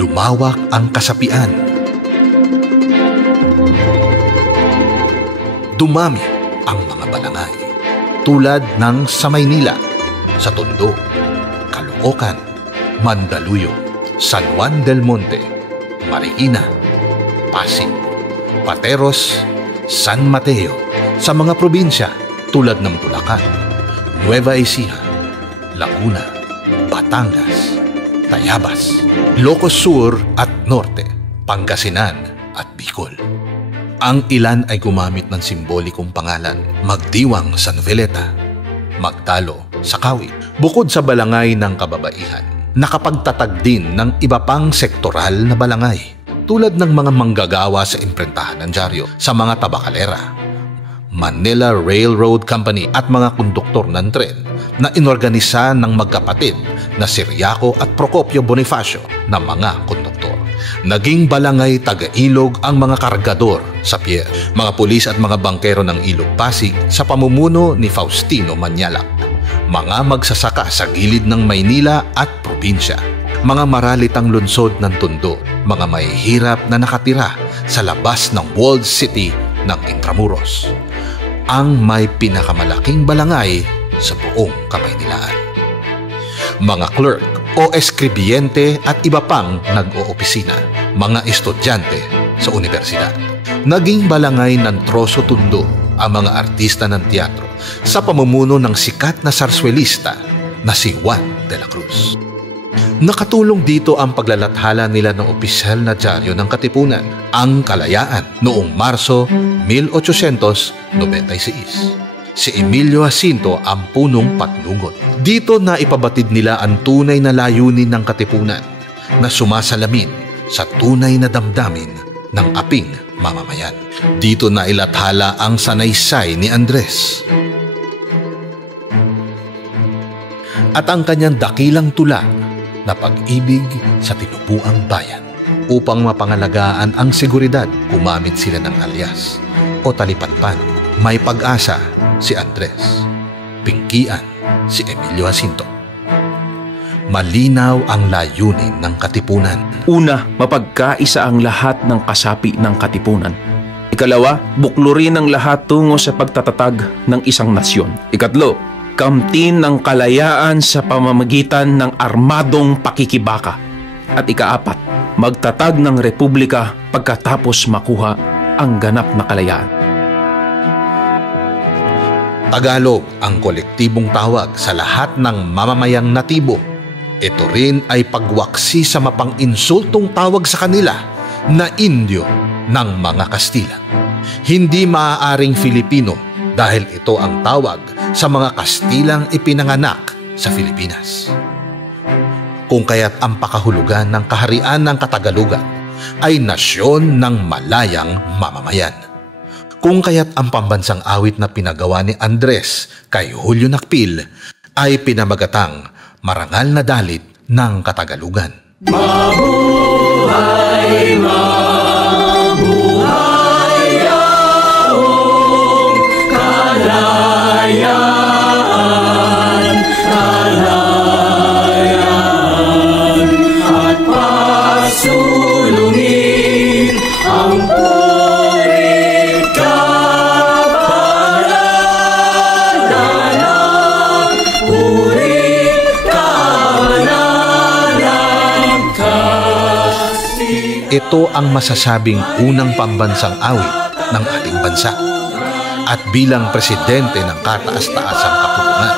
Lumawak ang kasapian. Dumami ang mga balangay tulad ng sa Maynila, sa Tondo, Caloocan, Mandaluyong, San Juan del Monte, Marikina, Pasig, Pateros, San Mateo, sa mga probinsya tulad ng Bulacan, Nueva Ecija, Laguna, Batangas, Tayabas, Ilocos Sur at Norte, Pangasinan at Bicol. Ang ilan ay gumamit ng simbolikong pangalan, Magdiwang San Veleta, Magtalo sa Kawit. Bukod sa balangay ng kababaihan, nakapagtatag din ng iba pang sektoral na balangay tulad ng mga manggagawa sa imprentahan ng dyaryo, sa mga tabakalera, Manila Railroad Company at mga konduktor ng tren na inorganisa ng magkapatid na Siriaco at Procopio Bonifacio na mga konduktor. Naging balangay taga-ilog ang mga kargador sa pier, mga pulis at mga bangkero ng Ilog Pasig sa pamumuno ni Faustino Manyalak, mga magsasaka sa gilid ng Maynila at probinsya, mga maralitang lungsod ng Tondo, mga mahihirap na nakatira sa labas ng walled city ng Intramuros, ang may pinakamalaking balangay sa buong Kamaynilaan. Mga clerk o eskribiyente at iba pang nag-oopisina, mga estudyante sa universidad. Naging balangay ng Troso Tondo ang mga artista ng teatro sa pamumuno ng sikat na sarswelista na si Juan de la Cruz. Nakatulong dito ang paglalathala nila ng opisyal na dyaryo ng Katipunan, Ang Kalayaan, noong Marso 1896. Si Emilio Jacinto ang punong patnugot. Dito na ipabatid nila ang tunay na layunin ng Katipunan na sumasalamin sa tunay na damdamin ng aping mamamayan. Dito na ilathala ang sanaysay ni Andres at ang kanyang dakilang tula na pag-ibig sa tinubuang bayan. Upang mapangalagaan ang seguridad, gumamit sila ng alias o talipatpan. May Pag-asa si Andres, Pingkian si Emilio Jacinto. Malinaw ang layunin ng Katipunan. Una, mapagkaisa ang lahat ng kasapi ng Katipunan. Ikalawa, buklurin ang lahat tungo sa pagtatatag ng isang nasyon. Ikatlo, kamtin ng kalayaan sa pamamagitan ng armadong pakikibaka. At ikaapat, magtatag ng republika pagkatapos makuha ang ganap na kalayaan. Tagalog ang kolektibong tawag sa lahat ng mamamayang natibo. Ito rin ay pagwaksi sa mapang-insultong tawag sa kanila na Indio ng mga Kastila. Hindi maaaring Filipino dahil ito ang tawag sa mga Kastilang ipinanganak sa Pilipinas. kung kaya't ang pakahulugan ng kaharian ng Katagalugan ay nasyon ng malayang mamamayan. Kung kaya't ang pambansang awit na pinagawa ni Andres kay Julio Nakpil ay pinamagatang Marangal na Dalit ng Katagalugan. Mabuhay, mabuhay, yaong kalayaan, kalayaan, at pasulungin ang purit kabanalan, purit kabanalan, Ito ang masasabing unang pambansang awit ng ating bansa. At bilang presidente ng kataas-taasang kapulungan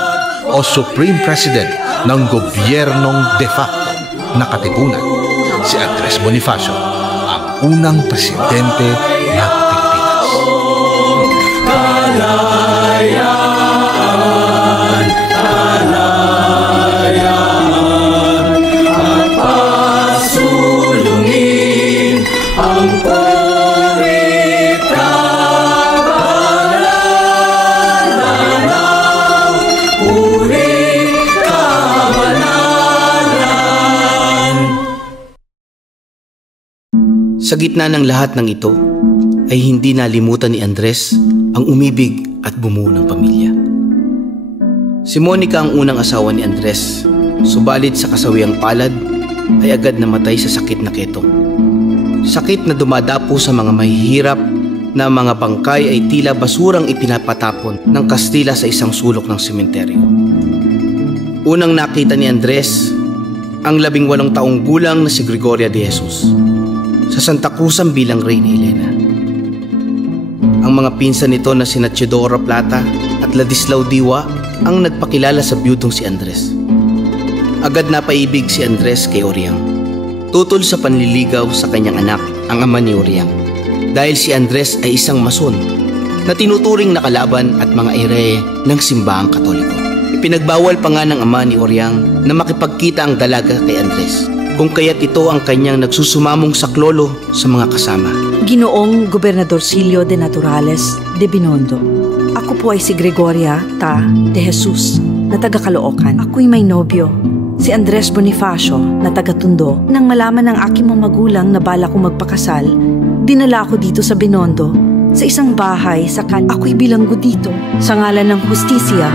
o Supreme President ng gobyernong de facto na katipunan, si Andres Bonifacio ang unang presidente ng Pilipinas. kalayaan, kalayaan, at pasulungin ang purit kabanalan, purit kabanalan. Sa gitna ng lahat ng ito, ay hindi nalimutan ni Andres ang umibig at bumuo ng pamilya. Si Monica ang unang asawa ni Andres, subalit sa kasawiang palad ay agad namatay sa sakit na ketong. Sakit na dumadapo sa mga mahihirap na mga bangkay ay tila basurang ipinapatapon ng Kastila sa isang sulok ng sementeryo. Unang nakita ni Andres ang 18 taong gulang na si Gregoria de Jesus sa Santa Cruzan bilang Reyna Elena. Ang mga pinsan nito na sina Teodoro Plata at Ladislao Diwa ang nagpakilala sa biyudong si Andres. Agad napaibig si Andres kay Oriang, tutol sa panliligaw sa kanyang anak, ang ama ni Oriang, dahil si Andres ay isang mason na tinuturing na kalaban at mga ere ng simbahang Katoliko. Ipinagbawal pa nga ng ama ni Oriang na makipagkita ang dalaga kay Andres, kung kaya't ito ang kanyang nagsusumamong saklolo sa mga kasama. Ginoong Gobernadorcillo de Naturales de Binondo. Ako po ay si Gregoria de Jesus na taga Caloocan. Ako'y may nobyo, si Andres Bonifacio na taga Tondo. Nang malaman ng aking mga magulang na bala kong magpakasal, dinala ako dito sa Binondo sa isang bahay sa ako'y bilanggo dito. Sa ngalan ng hustisya,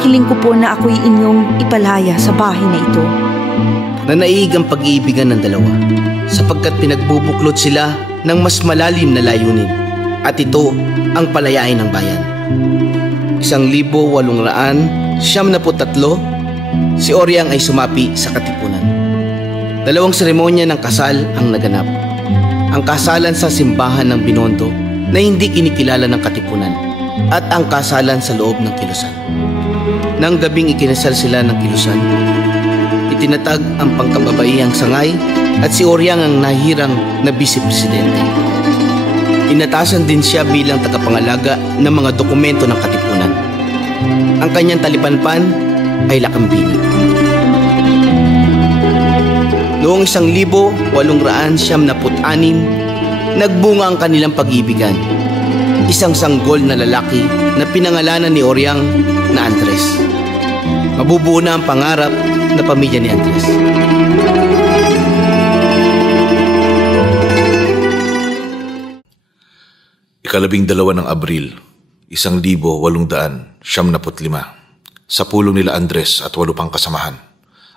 hiling ko po na ako'y inyong ipalaya sa bahay na ito. Nanaiig ang pag-iibigan ng dalawa sapagkat pinagbubuklod sila ng mas malalim na layunin, at ito ang palayain ng bayan. 1873, si Oriang ay sumapi sa katipunan. 2 seremonya ng kasal ang naganap. Ang kasalan sa simbahan ng Binondo na hindi kinikilala ng katipunan, at ang kasalan sa loob ng kilusan. Nang gabing ikinasal sila ng kilusan, itinatag ang pangkababaihang sangay at si Oriang ang nahirang na vice-presidente. Inatasan din siya bilang tagapangalaga ng mga dokumento ng katipunan. Ang kanyang talipanpan ay Lakambini. Noong 1896, nagbunga ang kanilang pag-ibigan. Isang sanggol na lalaki na pinangalanan ni Oriang na Andres. Mabubuo na ang pangarap na pamilya ni Andres. Ikalabing-dalawa ng Abril, 1875, sa pulong nila Andres at 8 pang kasamahan,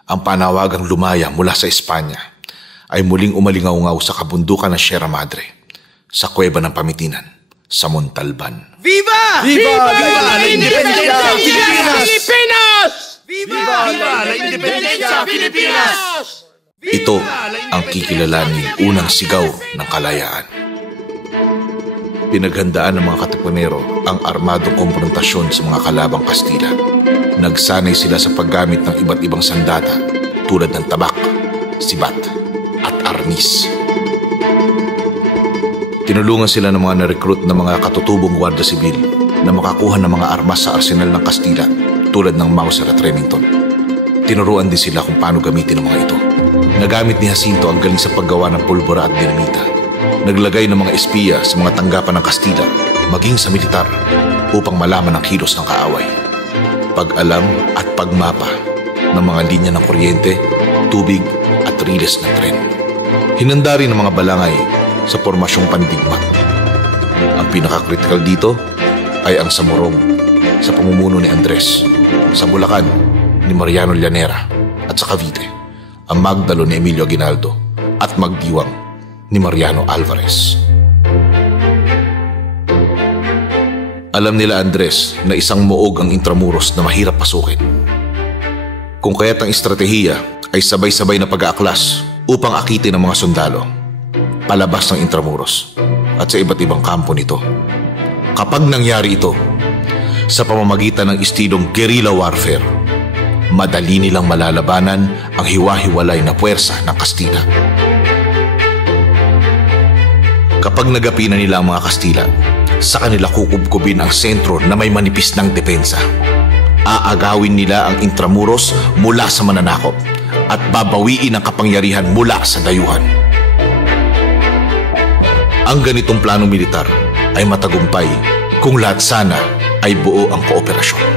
ang panawagang lumaya mula sa Espanya ay muling umalingaw-ngaw sa kabundukan ng Sierra Madre, sa Kuweba ng Pamitinan, sa Montalban. Viva! Viva! Viva la Independencia Pilipinas! Viva la Independencia Pilipinas! Ito ang kikilalaning unang sigaw ng kalayaan. Pinaghandaan ng mga katipunero ang armadong komprontasyon sa mga kalabang Kastila. Nagsanay sila sa paggamit ng iba't ibang sandata tulad ng tabak, sibat at arnis. Tinulungan sila ng mga na-recruit na mga katutubong Guardia Civil na makakuha ng mga armas sa arsenal ng Kastila tulad ng Mauser at Remington. Tinuruan din sila kung paano gamitin ang mga ito. Nagamit ni Jacinto ang galing sa paggawa ng pulbura at dinamita. Naglagay ng mga espiya sa mga tanggapan ng Kastila, maging sa militar, upang malaman ang kilos ng kaaway. Pag-alam at pagmapa ng mga linya ng kuryente, tubig at riles ng tren. Hinanda rin ng mga balangay sa pormasyong pandigma. Ang pinaka-critical dito ay ang Samorong sa pamumuno ni Andres, sa Bulacan ni Mariano Llanera at sa Cavite ang Magdalo ni Emilio Aguinaldo at Magdiwang ni Mariano Alvarez. Alam nila Andres na isang muog ang Intramuros na mahirap pasukin. Kung kaya't ang estratehiya ay sabay-sabay na pag-aaklas upang akitin ang mga sundalo palabas ng Intramuros at sa iba't ibang kampo nito. Kapag nangyari ito sa pamamagitan ng istilong guerrilla warfare, madali nilang malalabanan ang hiwa-hiwalay na puwersa ng Kastila. Kapag nagapi na nila ang mga Kastila, sa kanila kukubkubin ang sentro na may manipis ng depensa. Aagawin nila ang Intramuros mula sa mananakop at babawiin ang kapangyarihan mula sa dayuhan. Ang ganitong planong militar ay matagumpay kung lahat sana ay buo ang kooperasyon.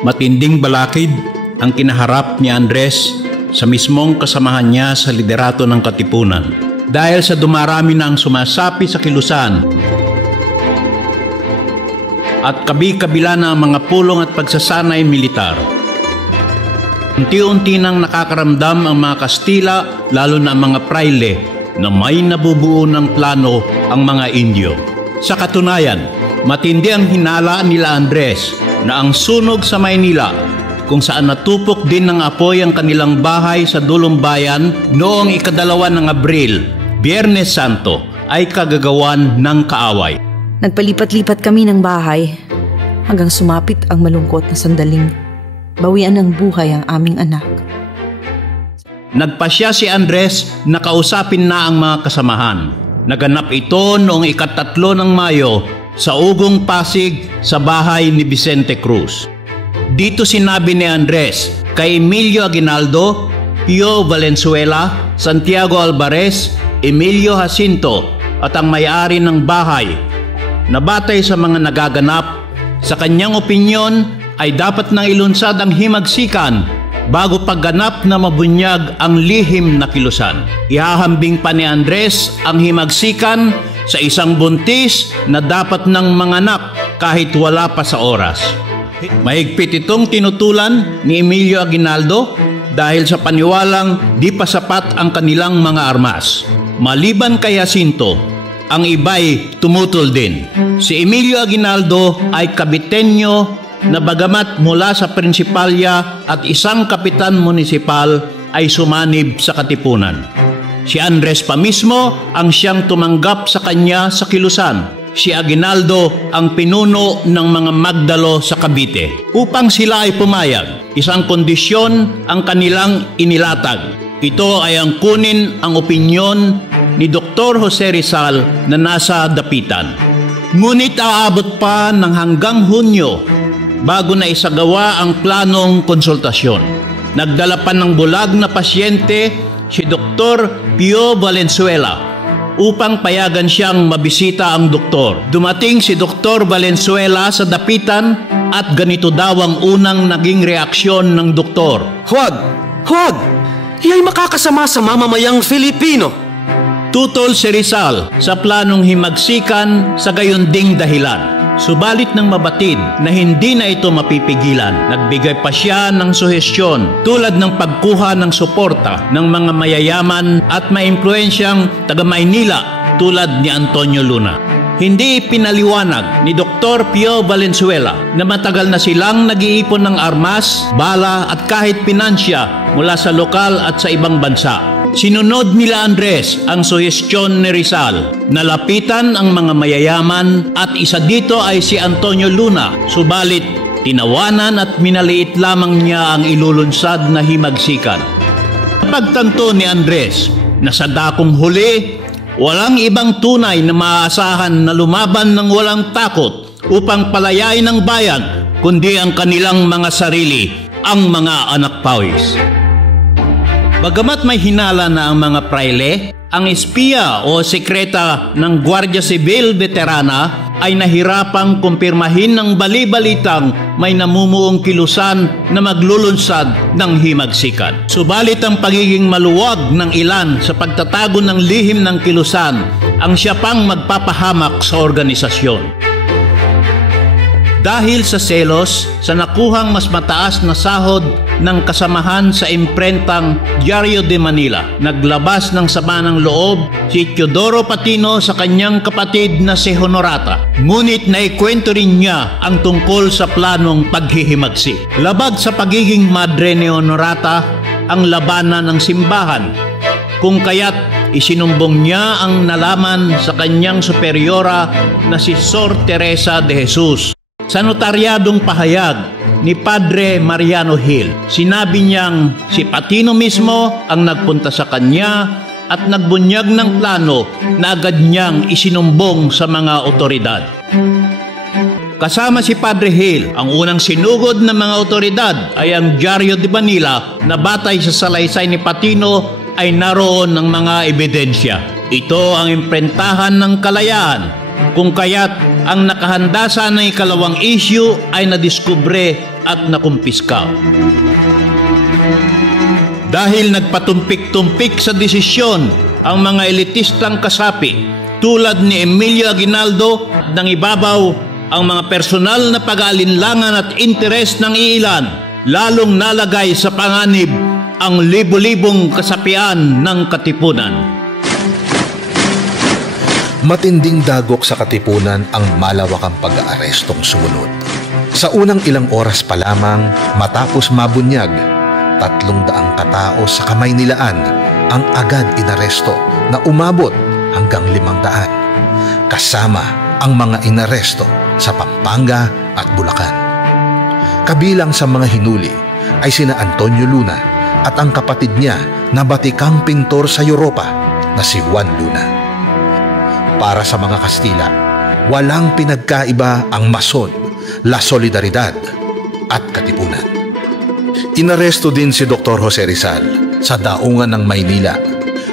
Matinding balakid ang kinaharap ni Andres sa mismong kasamahan niya sa liderato ng Katipunan dahil sa dumarami na ang sumasapi sa kilusan at kabi-kabila na ang mga pulong at pagsasanay militar. Unti-unti nang nakakaramdam ang mga Kastila, lalo na ang mga praile, na may nabubuo ng plano ang mga Indio. Sa katunayan, matindi ang hinala nila Andres na ang sunog sa Maynila, kung saan natupok din ng apoy ang kanilang bahay sa Dulong Bayan noong 2 ng Abril, Biyernes Santo, ay kagagawan ng kaaway. Nagpalipat-lipat kami ng bahay hanggang sumapit ang malungkot na sandaling bawian ng buhay ang aming anak. Nagpasya si Andres na kausapin na ang mga kasamahan. Naganap ito noong 3 ng Mayo sa Ugong Pasig sa bahay ni Vicente Cruz. Dito sinabi ni Andres kay Emilio Aguinaldo, Pio Valenzuela, Santiago Alvarez, Emilio Jacinto at ang may-ari ng bahay na batay sa mga nagaganap, sa kanyang opinyon ay dapat nang ilunsad ang himagsikan bago pagganap na mabunyag ang lihim na kilusan. Ihahambing pa ni Andres ang himagsikan sa isang buntis na dapat nang manganak kahit wala pa sa oras. Mahigpit itong tinutulan ni Emilio Aguinaldo dahil sa paniwalang di pa sapat ang kanilang mga armas. Maliban kay Jacinto, ang iba'y tumutol din. Si Emilio Aguinaldo ay kabitenyo na bagamat mula sa prinsipalya at isang kapitan munisipal ay sumanib sa Katipunan. Si Andres pa mismo ang siyang tumanggap sa kanya sa kilusan. Si Aguinaldo ang pinuno ng mga Magdalo sa Cavite. Upang sila ay pumayag, isang kondisyon ang kanilang inilatag. Ito ay ang kunin ang opinyon ni Dr. Jose Rizal na nasa dapitan. Ngunit aabot pa ng hanggang Hunyo bago na isagawa ang planong konsultasyon. Nagdala pa ng bulag na pasyente si Dr. Pio Valenzuela upang payagan siyang mabisita ang doktor. Dumating si Dr. Valenzuela sa dapitan at ganito daw ang unang naging reaksyon ng doktor. Huwag! Huwag! Iya'y makakasama sa mamamayang Filipino. Tutol si Rizal sa planong himagsikan sa gayunding dahilan. Subalit ng mabatid na hindi na ito mapipigilan, nagbigay pa siya ng suhestyon tulad ng pagkuha ng suporta ng mga mayayaman at maimpluwensyang taga-Maynila tulad ni Antonio Luna. Hindi pinaliwanag ni Dr. Pio Valenzuela na matagal na silang nag-iipon ng armas, bala at kahit pinansya mula sa lokal at sa ibang bansa. Sinunod nila Andres ang suhestyon ni Rizal na lapitan ang mga mayayaman at isa dito ay si Antonio Luna, subalit tinawanan at minaliit lamang niya ang ilulunsad na himagsikan. Pagtanto ni Andres na sa dakong huli, walang ibang tunay na maaasahan na lumaban ng walang takot upang palayain ang bayan, kundi ang kanilang mga sarili, ang mga anak pawis. Bagamat may hinala na ang mga praile, ang espiya o sekreta ng Guardia Civil Veterana ay nahirapang kumpirmahin ng bali-balitang may namumuong kilusan na maglulunsad ng himagsikan. Subalit ang pagiging maluwag ng ilan sa pagtatago ng lihim ng kilusan ang siya pang magpapahamak sa organisasyon. Dahil sa selos sa nakuhang mas mataas na sahod ng kasamahan sa imprentang Diario de Manila, naglabas ng sama ng loob si Teodoro Patino sa kanyang kapatid na si Honorata. Ngunit naikwento rin niya ang tungkol sa planong paghihimagsik. Labag sa pagiging madre ni Honorata ang labanan ng simbahan, kung kaya't isinumbong niya ang nalaman sa kanyang superiora na si Sor Teresa de Jesus. Sa notaryadong pahayag ni Padre Mariano Hill, sinabi niyang si Patino mismo ang nagpunta sa kanya at nagbunyag ng plano na agad niyang isinumbong sa mga otoridad. Kasama si Padre Hill, ang unang sinugod ng mga otoridad ay ang Diario de Manila na batay sa salaysay ni Patino ay naroon ng mga ebidensya. Ito ang imprentahan ng kalayaan, kung kaya't ang nakahanda sana ng ikalawang issue ay nadiskubre at nakumpiska. Dahil nagpatumpik-tumpik sa desisyon ang mga elitistang kasapi tulad ni Emilio Aguinaldo, nang ibabaw ang mga personal na pag-aalinlangan at interes ng iilan, lalong nalagay sa panganib ang libo-libong kasapian ng Katipunan. Matinding dagok sa Katipunan ang malawakang pag-aarestong sumunod. Sa unang ilang oras pa lamang matapos mabunyag, 300 katao sa kamay nilaan ang agad inaresto na umabot hanggang 500, kasama ang mga inaresto sa Pampanga at Bulacan. Kabilang sa mga hinuli ay sina Antonio Luna at ang kapatid niya na batikang pintor sa Europa na si Juan Luna. Para sa mga Kastila, walang pinagkaiba ang Mason, La Solidaridad at Katipunan. Inaresto din si Dr. Jose Rizal sa daungan ng Maynila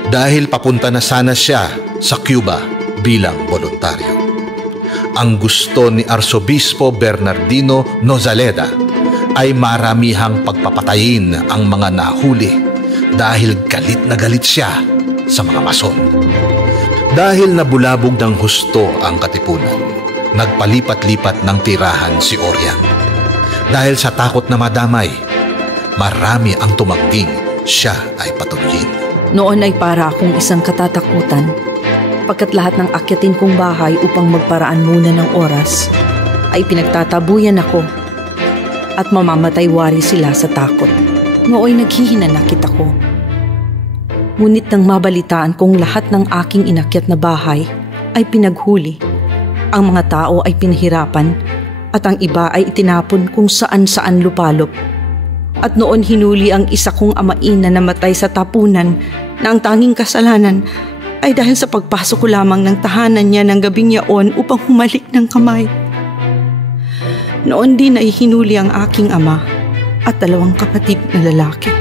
dahil papunta na sana siya sa Cuba bilang voluntaryo. Ang gusto ni Arsobispo Bernardino Nozaleda ay maramihang pagpapatayin ang mga nahuli dahil galit na galit siya sa mga Mason. Dahil nabulabog ng husto ang Katipunan, nagpalipat-lipat ng tirahan si Oriang. Dahil sa takot na madamay, marami ang tumangging siya ay patuloyin. Noon ay para akong isang katatakutan. Pagkat lahat ng akyatin kong bahay upang magparaan muna ng oras, ay pinagtatabuyan ako at mamamatay wari sila sa takot. Nooy naghihinanakit ako. Ngunit nang mabalitaan kong lahat ng aking inakyat na bahay ay pinaghuli, ang mga tao ay pinahirapan at ang iba ay itinapon kung saan-saan lupalop. At noon hinuli ang isa kong amain na namatay sa tapunan na ang tanging kasalanan ay dahil sa pagpasok ko lamang ng tahanan niya ng gabing yaon upang humalik ng kamay. Noon din ay hinuli ang aking ama at 2 kapatid na lalaki.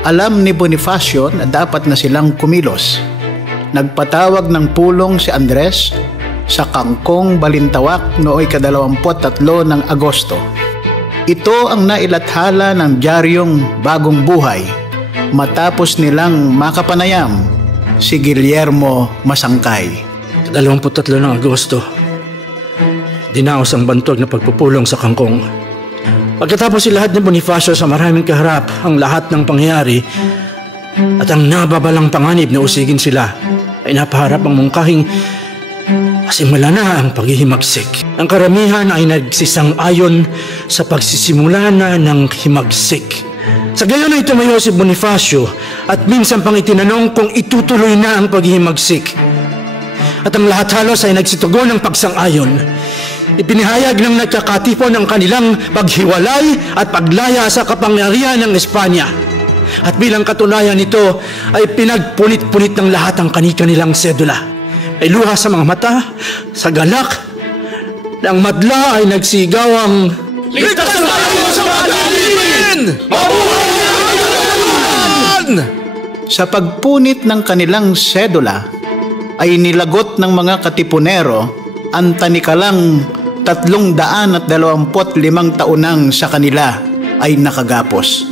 Alam ni Bonifacio na dapat na silang kumilos. Nagpatawag ng pulong si Andres sa Kangkong, Balintawak nooy 23 ng Agosto. Ito ang nailathala ng Diaryong Bagong Buhay matapos nilang makapanayam si Guillermo Masangkay. 23 ng Agosto, dinaos ang bantog na pagpupulong sa kangkong. Pagkatapos si lahat ni Bonifacio sa maraming kaharap ang lahat ng pangyayari at ang nababalang panganib na usigin sila, ay napaharap ang mungkahing simula na ang paghihimagsik. Ang karamihan ay nagsisang-ayon sa pagsisimula na ng himagsik. Sa gayon ay tumayo si Bonifacio at minsan pang itinanong kung itutuloy na ang paghihimagsik. At ang lahat halos ay nagsitugon ng pagsang-ayon. Ipinahayag ng nagkakatipon ang kanilang paghiwalay at paglaya sa kapangyarihan ng Espanya. At bilang katunayan nito ay pinagpunit-punit ng lahat ang kanilang sedula. Ay luha sa mga mata, sa galak, ng madla ay nagsigawang, "Ligtas tayo sa madalin! Mabuhay!" Sa pagpunit ng kanilang sedula, ay nilagot ng mga katipunero ang tanikalang 325 taonang sa kanila ay nakagapos.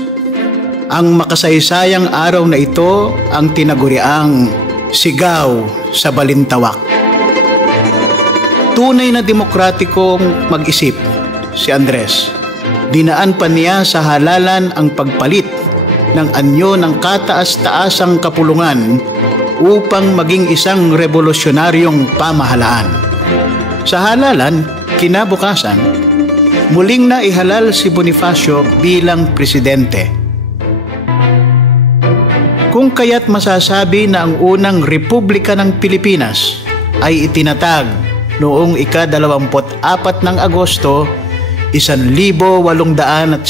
Ang makasaysayang araw na ito ang tinaguriang Sigaw sa Balintawak. Tunay na demokratikong mag-isip si Andres. Dinaan pa niya sa halalan ang pagpalit ng anyo ng kataas-taasang kapulungan upang maging isang revolusyonaryong pamahalaan. Sa halalan, kinabukasan, muling na ihalal si Bonifacio bilang presidente. Kung kaya't masasabi na ang unang Republika ng Pilipinas ay itinatag noong ika-24 ng Agosto, 1896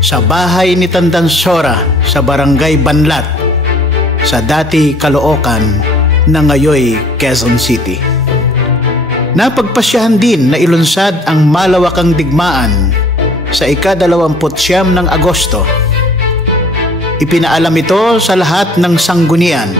sa bahay ni Tandansora sa Barangay Banlat sa dati Caloocan na ngayoy Quezon City. Napagpasyahan din na ilunsad ang malawakang digmaan sa ika-29 ng Agosto. Ipinaalam ito sa lahat ng sanggunian.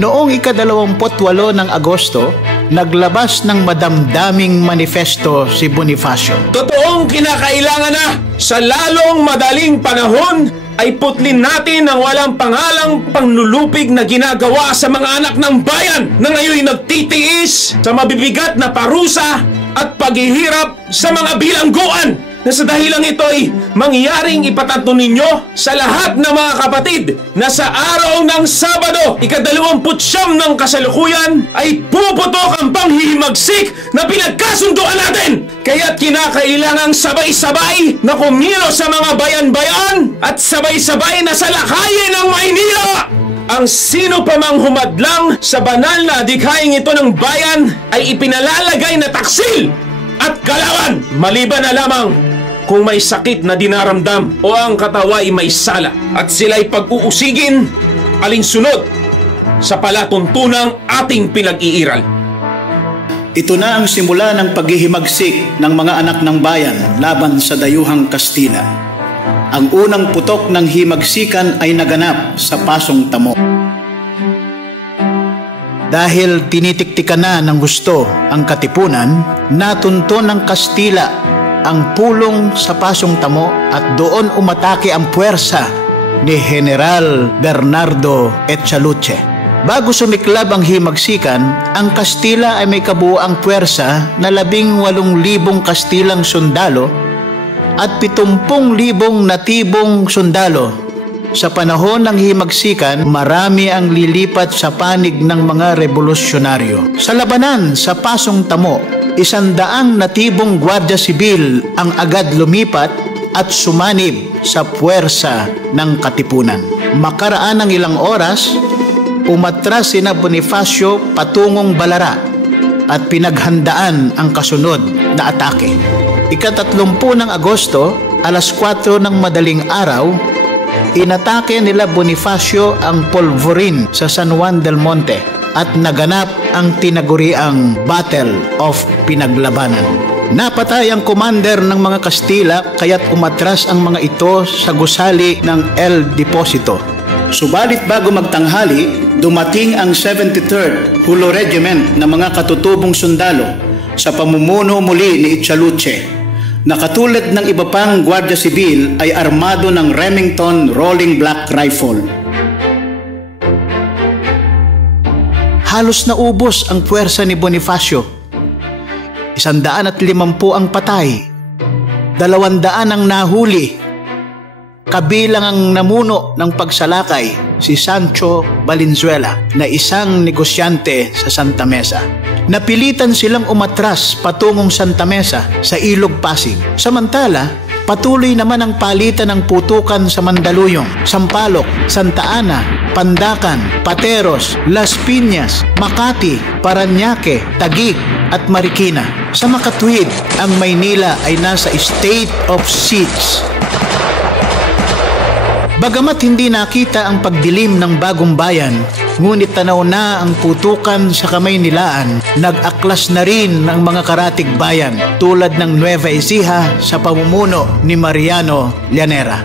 Noong ika-28 ng Agosto, naglabas ng madamdaming manifesto si Bonifacio. Totoong kinakailangan na sa lalong madaling panahon ay putlin natin ang walang pangalang panglulupig na ginagawa sa mga anak ng bayan na ngayon nagtitiis sa mabibigat na parusa at paghihirap sa mga bilangguan. Na sa dahilang ito ay mangyaring ipatanto ninyo sa lahat ng mga kapatid na sa araw ng Sabado, ika-29 ng kasalukuyan ay puputok ang panghihimagsik na pinagkasunduan natin. Kaya't kinakailangang sabay-sabay na kumilos sa mga bayan-bayan at sabay-sabay na salakayin ang Maynila. Ang sino pa mang humadlang sa banal na adhikaing ito ng bayan ay ipinalalagay na taksil at kalawan, maliban na lamang kung may sakit na dinaramdam o ang katawa ay may sala at sila'y pag-uusigin alinsunod sa palatuntunang ating pinag-iiral. Ito na ang simula ng paghihimagsik ng mga anak ng bayan laban sa dayuhang Kastila. Ang unang putok ng himagsikan ay naganap sa Pasong Tamo. Dahil tinitiktikan na ng gusto ang katipunan, natunto ng Kastila ang pulong sa Pasong Tamo at doon umatake ang puwersa ni General Bernardo Echaluche. Bago sumiklab ang himagsikan, ang Kastila ay may kabuuang puwersa na 18,000 Kastilang sundalo at 70,000 natibong sundalo. Sa panahon ng himagsikan, marami ang lilipat sa panig ng mga revolusyonaryo. Sa labanan sa Pasong Tamo, 100 natibong Gwardiya Sibil ang agad lumipat at sumanib sa puwersa ng katipunan. Makaraan ng ilang oras, umatras sina Bonifacio patungong Balara at pinaghandaan ang kasunod na atake. Ika-30 ng Agosto, alas 4 ng madaling araw, inatake nila Bonifacio ang Polvorin sa San Juan del Monte at naganap ang tinaguriang Battle of Pinaglabanan. Napatay ang commander ng mga Kastila kaya't umatras ang mga ito sa gusali ng El Deposito. Subalit bago magtanghali, dumating ang 73rd Hulo Regiment na mga katutubong sundalo sa pamumuno muli ni Echaluche, na katulad ng iba pang Gwardiya Sibil ay armado ng Remington Rolling Black Rifle. Halos naubos ang puwersa ni Bonifacio. 150 ang patay, 200 ang nahuli, kabilang ang namuno ng pagsalakay, si Sancho Valenzuela, na isang negosyante sa Santa Mesa. Napilitan silang umatras patungong Santa Mesa sa Ilog Pasig. Samantala, patuloy naman ang palitan ng putukan sa Mandaluyong, Sampaloc, Santa Ana, Pandacan, Pateros, Las Piñas, Makati, Parañaque, Taguig at Marikina. Sa makatuwid, ang Maynila ay nasa state of siege. Bagamat hindi nakita ang pagdilim ng Bagong Bayan, ngunit tanaw na ang putukan sa Kamaynilaan, nag-aklas na rin ang mga karatig bayan tulad ng Nueva Ecija sa pamumuno ni Mariano Llanera.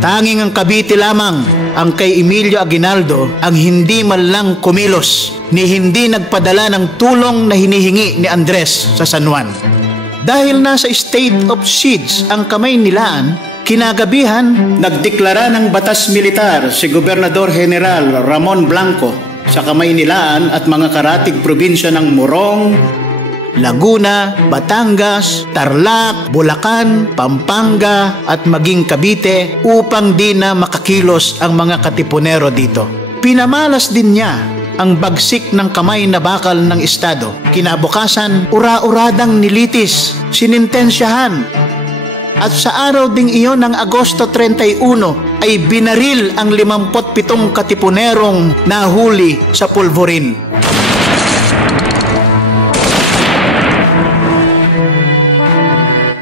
Tanging ang Cavite lamang, ang kay Emilio Aguinaldo, ang hindi man lang kumilos ni hindi nagpadala ng tulong na hinihingi ni Andres sa San Juan. Dahil nasa state of siege ang Kamaynilaan, kinagabihan, nagdeklara ng batas militar si Gobernador General Ramon Blanco sa Kamaynilaan at mga karatig probinsya ng Morong, Laguna, Batangas, Tarlac, Bulacan, Pampanga at maging Cavite upang di na makakilos ang mga katipunero dito. Pinamalas din niya ang bagsik ng kamay na bakal ng Estado. Kinabukasan, ura-uradang nilitis, sinintensyahan. At sa araw ding iyon ng Agosto 31 ay binaril ang 57 katipunerong nahuli sa Polvorin.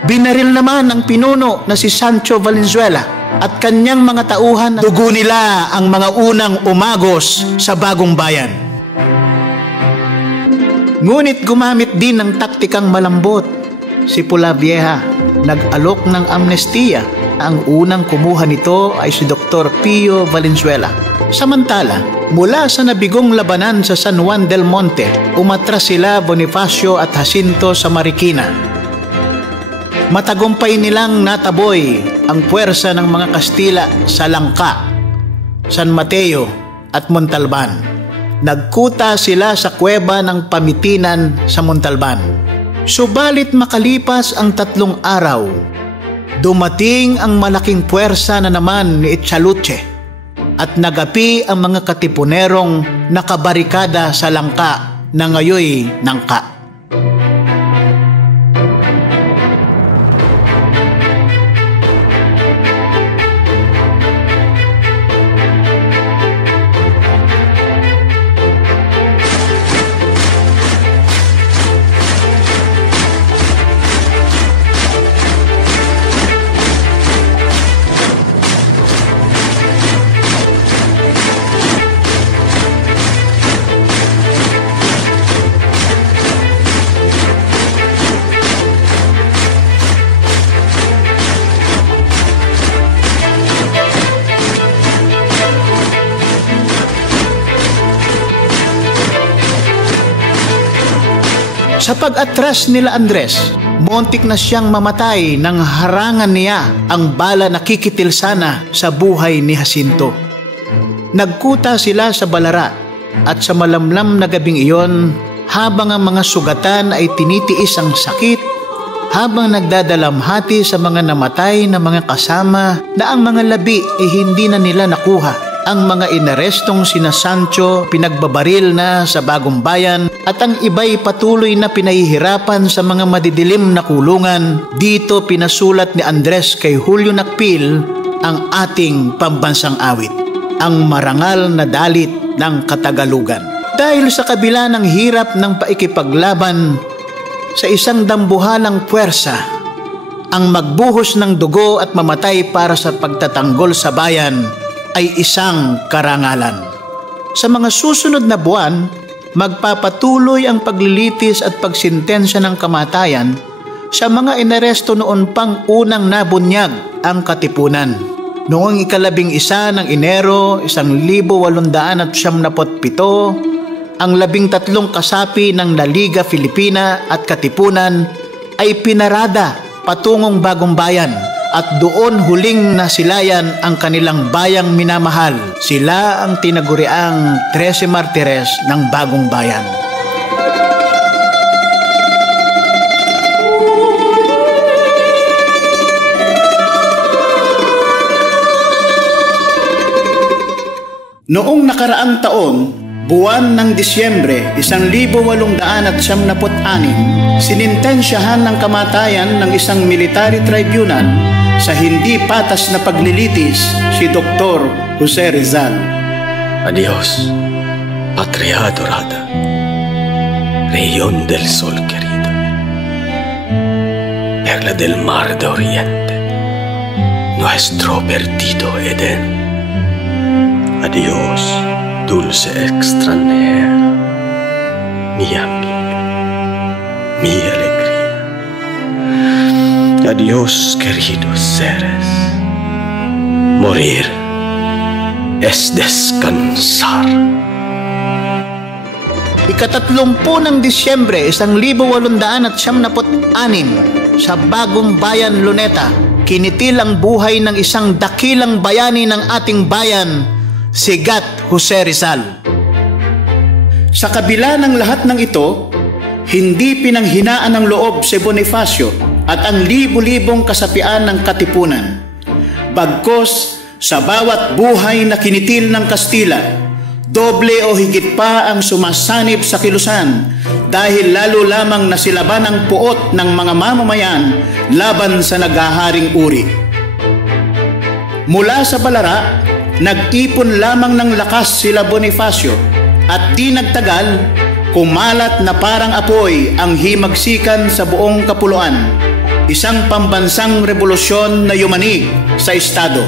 Binaril naman ang pinuno na si Sancho Valenzuela at kanyang mga tauhan. Dugo nila ang mga unang umagos sa Bagong Bayan. Ngunit gumamit din ng taktikang malambot si Polavieja. Nag-alok ng amnestiya. Ang unang kumuha nito ay si Dr. Pio Valenzuela. Samantala, mula sa nabigong labanan sa San Juan del Monte, umatras sila Bonifacio at Jacinto sa Marikina. Matagumpay nilang nataboy ang puwersa ng mga Kastila sa Langka, San Mateo at Montalban. Nagkuta sila sa kuweba ng Pamitinan sa Montalban. Subalit makalipas ang 3 araw, dumating ang malaking puwersa na naman ni Echaluche at nagapi ang mga katipunerong nakabarikada sa Langka na ngayoy Nangka. Sa pag-atras nila Andres, montik na siyang mamatay nang harangan niya ang bala na kikitil sana sa buhay ni Jacinto. Nagkuta sila sa Balara at sa malamlam na gabing iyon, habang ang mga sugatan ay tinitiis ang sakit, habang nagdadalamhati sa mga namatay na mga kasama na ang mga labi ay hindi na nila nakuha. Ang mga inarestong sina Sancho pinagbabaril na sa Bagong Bayan at ang iba'y patuloy na pinahihirapan sa mga madidilim na kulungan. Dito pinasulat ni Andres kay Julio Nakpil ang ating pambansang awit, ang marangal na dalit ng Katagalugan. Dahil sa kabila ng hirap ng paikipaglaban sa isang dambuhalang puwersa, ang magbuhos ng dugo at mamatay para sa pagtatanggol sa bayan ay isang karangalan. Sa mga susunod na buwan, magpapatuloy ang paglilitis at pagsintensya ng kamatayan sa mga inaresto noon pang unang nabunyag ang katipunan. Noong 11 ng Enero 1897, ang 13 kasapi ng La Liga Filipina at Katipunan ay pinarada patungong Bagong Bayan at doon huling nasilayan ang kanilang bayang minamahal. Sila ang tinaguriang 13 Martires ng Bagong Bayan. Noong nakaraang taon, buwan ng Disyembre 1896, sinintensyahan ng kamatayan ng isang military tribunal sa hindi patas na paglilitis si Dr. Jose Rizal. Adios, patria adorada, Rayon del Sol querida, perla del mar de Oriente, nuestro perdido Edén. Adios, dulce extranjera, mi amiga, mi alegría. Adios, queridos seres. Morir es descansar. Ika-30 ng Disyembre 1896, sa Bagong Bayan, Luneta, kinitil ang buhay ng isang dakilang bayani ng ating bayan, si Gat Jose Rizal. Sa kabila ng lahat ng ito, hindi pinanghinaan ng loob si Bonifacio at ang libu-libong kasapian ng Katipunan. Bagkos, sa bawat buhay na kinitil ng Kastila, doble o higit pa ang sumasanib sa kilusan dahil lalo lamang nasilaban ang puot ng mga mamamayan laban sa naghaharing uri. Mula sa Balara, nag-ipon lamang ng lakas sila Bonifacio at di nagtagal, kumalat na parang apoy ang himagsikan sa buong kapuluan, isang pambansang revolusyon na yumanig sa estado.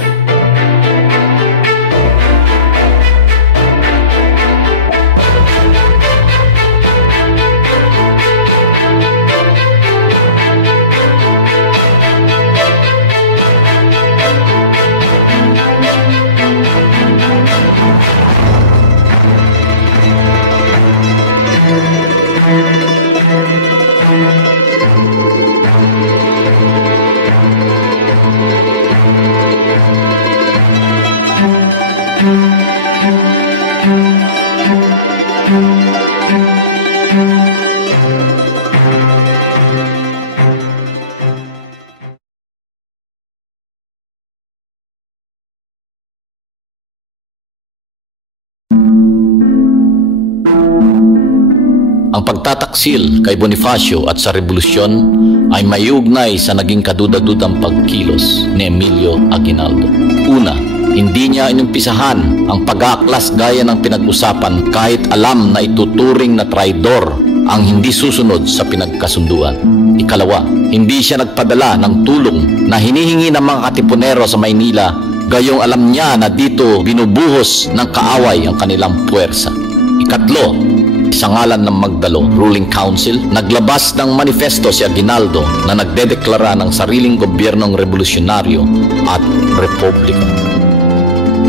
Ang pagtataksil kay Bonifacio at sa revolusyon ay mayugnay sa naging kaduda-dudang pagkilos ni Emilio Aguinaldo. Una, hindi niya inumpisahan ang pag-aaklas gaya ng pinag-usapan kahit alam na ituturing na traidor ang hindi susunod sa pinagkasunduan. Ikalawa, hindi siya nagpadala ng tulong na hinihingi ng mga katipunero sa Maynila gayong alam niya na dito binubuhos ng kaaway ang kanilang puwersa. Ikatlo, sa ngalan ng Magdalo Ruling Council, naglabas ng manifesto si Aguinaldo na nagdedeklara ng sariling gobyernong revolusyonaryo at republika.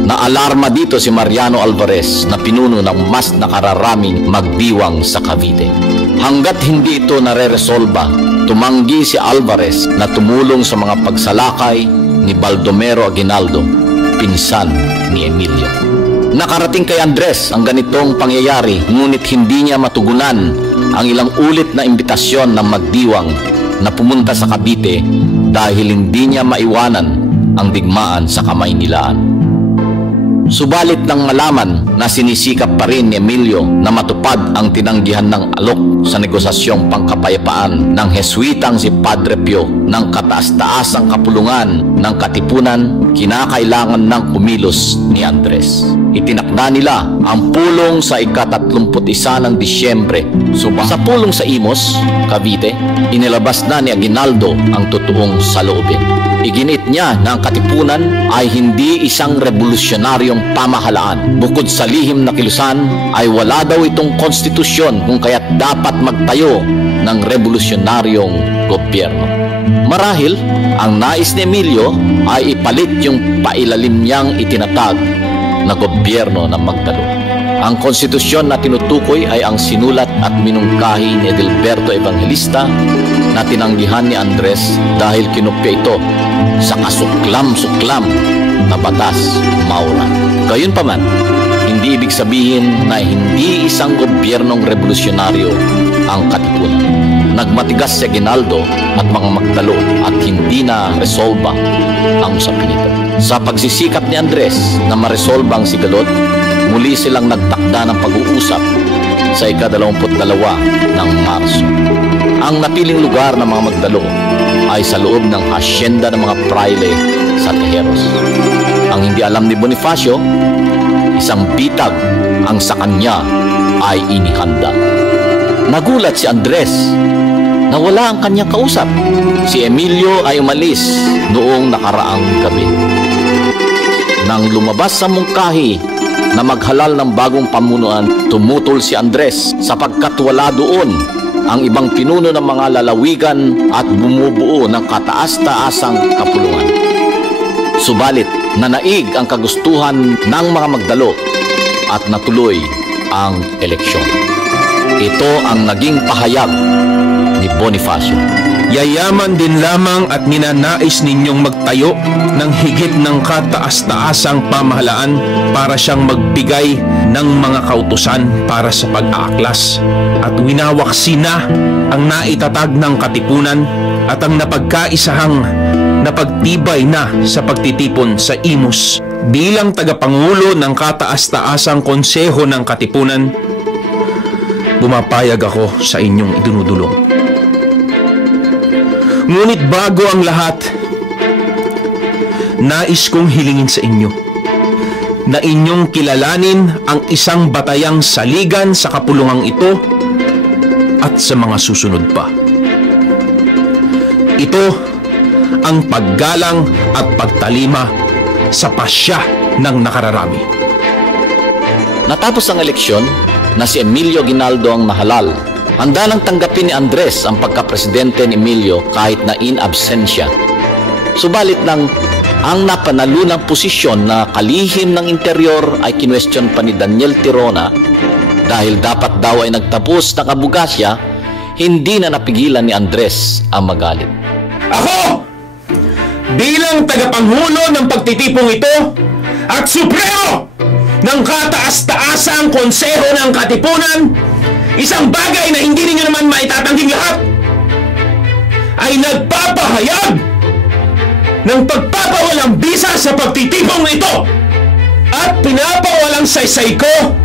Naalarma dito si Mariano Alvarez na pinuno ng mas nakararaming magdiwang sa Cavite. Hanggat hindi ito nare-resolba, tumanggi si Alvarez na tumulong sa mga pagsalakay ni Baldomero Aguinaldo, pinsan ni Emilio. Nakarating kay Andres ang ganitong pangyayari, ngunit hindi niya matugunan ang ilang ulit na imbitasyon ng magdiwang na pumunta sa Cavite dahil hindi niya maiwanan ang digmaan sa Kamaynilaan. Subalit nang malaman na sinisikap pa rin ni Emilio na matupad ang tinanggihan ng alok sa negosasyong pangkapayapaan ng Jesuitang si Padre Pio ng kataas-taasang kapulungan ng Katipunan, kinakailangan ng kumilos ni Andres. Itinakda nila ang pulong sa ika-31 ng Disyembre. Sa pulong sa Imos, Cavite, inilabas na ni Aguinaldo ang totoong saloobin. Iginit niya na ang Katipunan ay hindi isang revolusyonaryong pamahalaan. Bukod sa lihim na kilusan, ay wala daw itong konstitusyon kung kaya't dapat magtayo ng revolusyonaryong gobyerno. Marahil, ang nais ni Emilio ay ipalit yung pailalim niyang itinatag na gobyerno ng Magdalo. Ang konstitusyon na tinutukoy ay ang sinulat at minungkahi ni Edilberto Evangelista na tinanggihan ni Andres dahil kinopya ito sa kasuklam-suklam na batas Maura. Gayunpaman, hindi ibig sabihin na hindi isang gobyernong revolusyonaryo ang Katipunan. nagmatigas si Aguinaldo at mga Magdalo at hindi na resolba ang usapin ito. Sa pagsisikap ni Andres na maresolba ang sigalot, muli silang nagtakda ng pag-uusap sa ika-22 ng Marso. Ang napiling lugar ng mga Magdalo ay sa loob ng hasyenda ng mga praile sa Tejeros. Ang hindi alam ni Bonifacio, isang bitag ang sa kanya ay inihanda. Nagulat si Andres na wala ang kanyang kausap. Si Emilio ay umalis noong nakaraang gabi. Nang lumabas sa mungkahi na maghalal ng bagong pamunuan, tumutol si Andres sapagkat wala doon ang ibang pinuno ng mga lalawigan at bumubuo ng kataas-taasang kapulungan. Subalit, nanaig ang kagustuhan ng mga Magdalo at natuloy ang eleksyon. Ito ang naging pahayag ni Bonifacio. Yayaman din lamang at ninanais ninyong magtayo ng higit ng kataas-taasang pamahalaan para siyang magbigay ng mga kautusan para sa pag-aaklas at winawaksi na ang naitatag ng katipunan at ang napagkaisahang napagtibay na sa pagtitipon sa Imus. Bilang tagapangulo ng kataas-taasang konseho ng katipunan, bumapayag ako sa inyong idinudulong. Ngunit bago ang lahat, nais kong hilingin sa inyo na inyong kilalanin ang isang batayang saligan sa kapulungang ito at sa mga susunod pa. Ito ang paggalang at pagtalima sa pasya ng nakararami. Natapos ang eleksyon na si Emilio Aguinaldo ang nahalal, handa nang tanggapin ni Andres ang pagkapresidente ni Emilio kahit na in absentia. Subalit nang ang napanalunang posisyon na kalihim ng interior ay kinwestiyon pa ni Daniel Tirona dahil dapat daw ay nagtapos ng abugasya, hindi na napigilan ni Andres ang magalit. Ako! Bilang tagapangulo ng pagtitipong ito at supremo ng kataas-taasang konseho ng katipunan, isang bagay na hindi ninyo naman maitatangging lahat ay nagpapahayag ng pagpapawalang bisa sa pagtitipong ito at pinapawalang saysay ko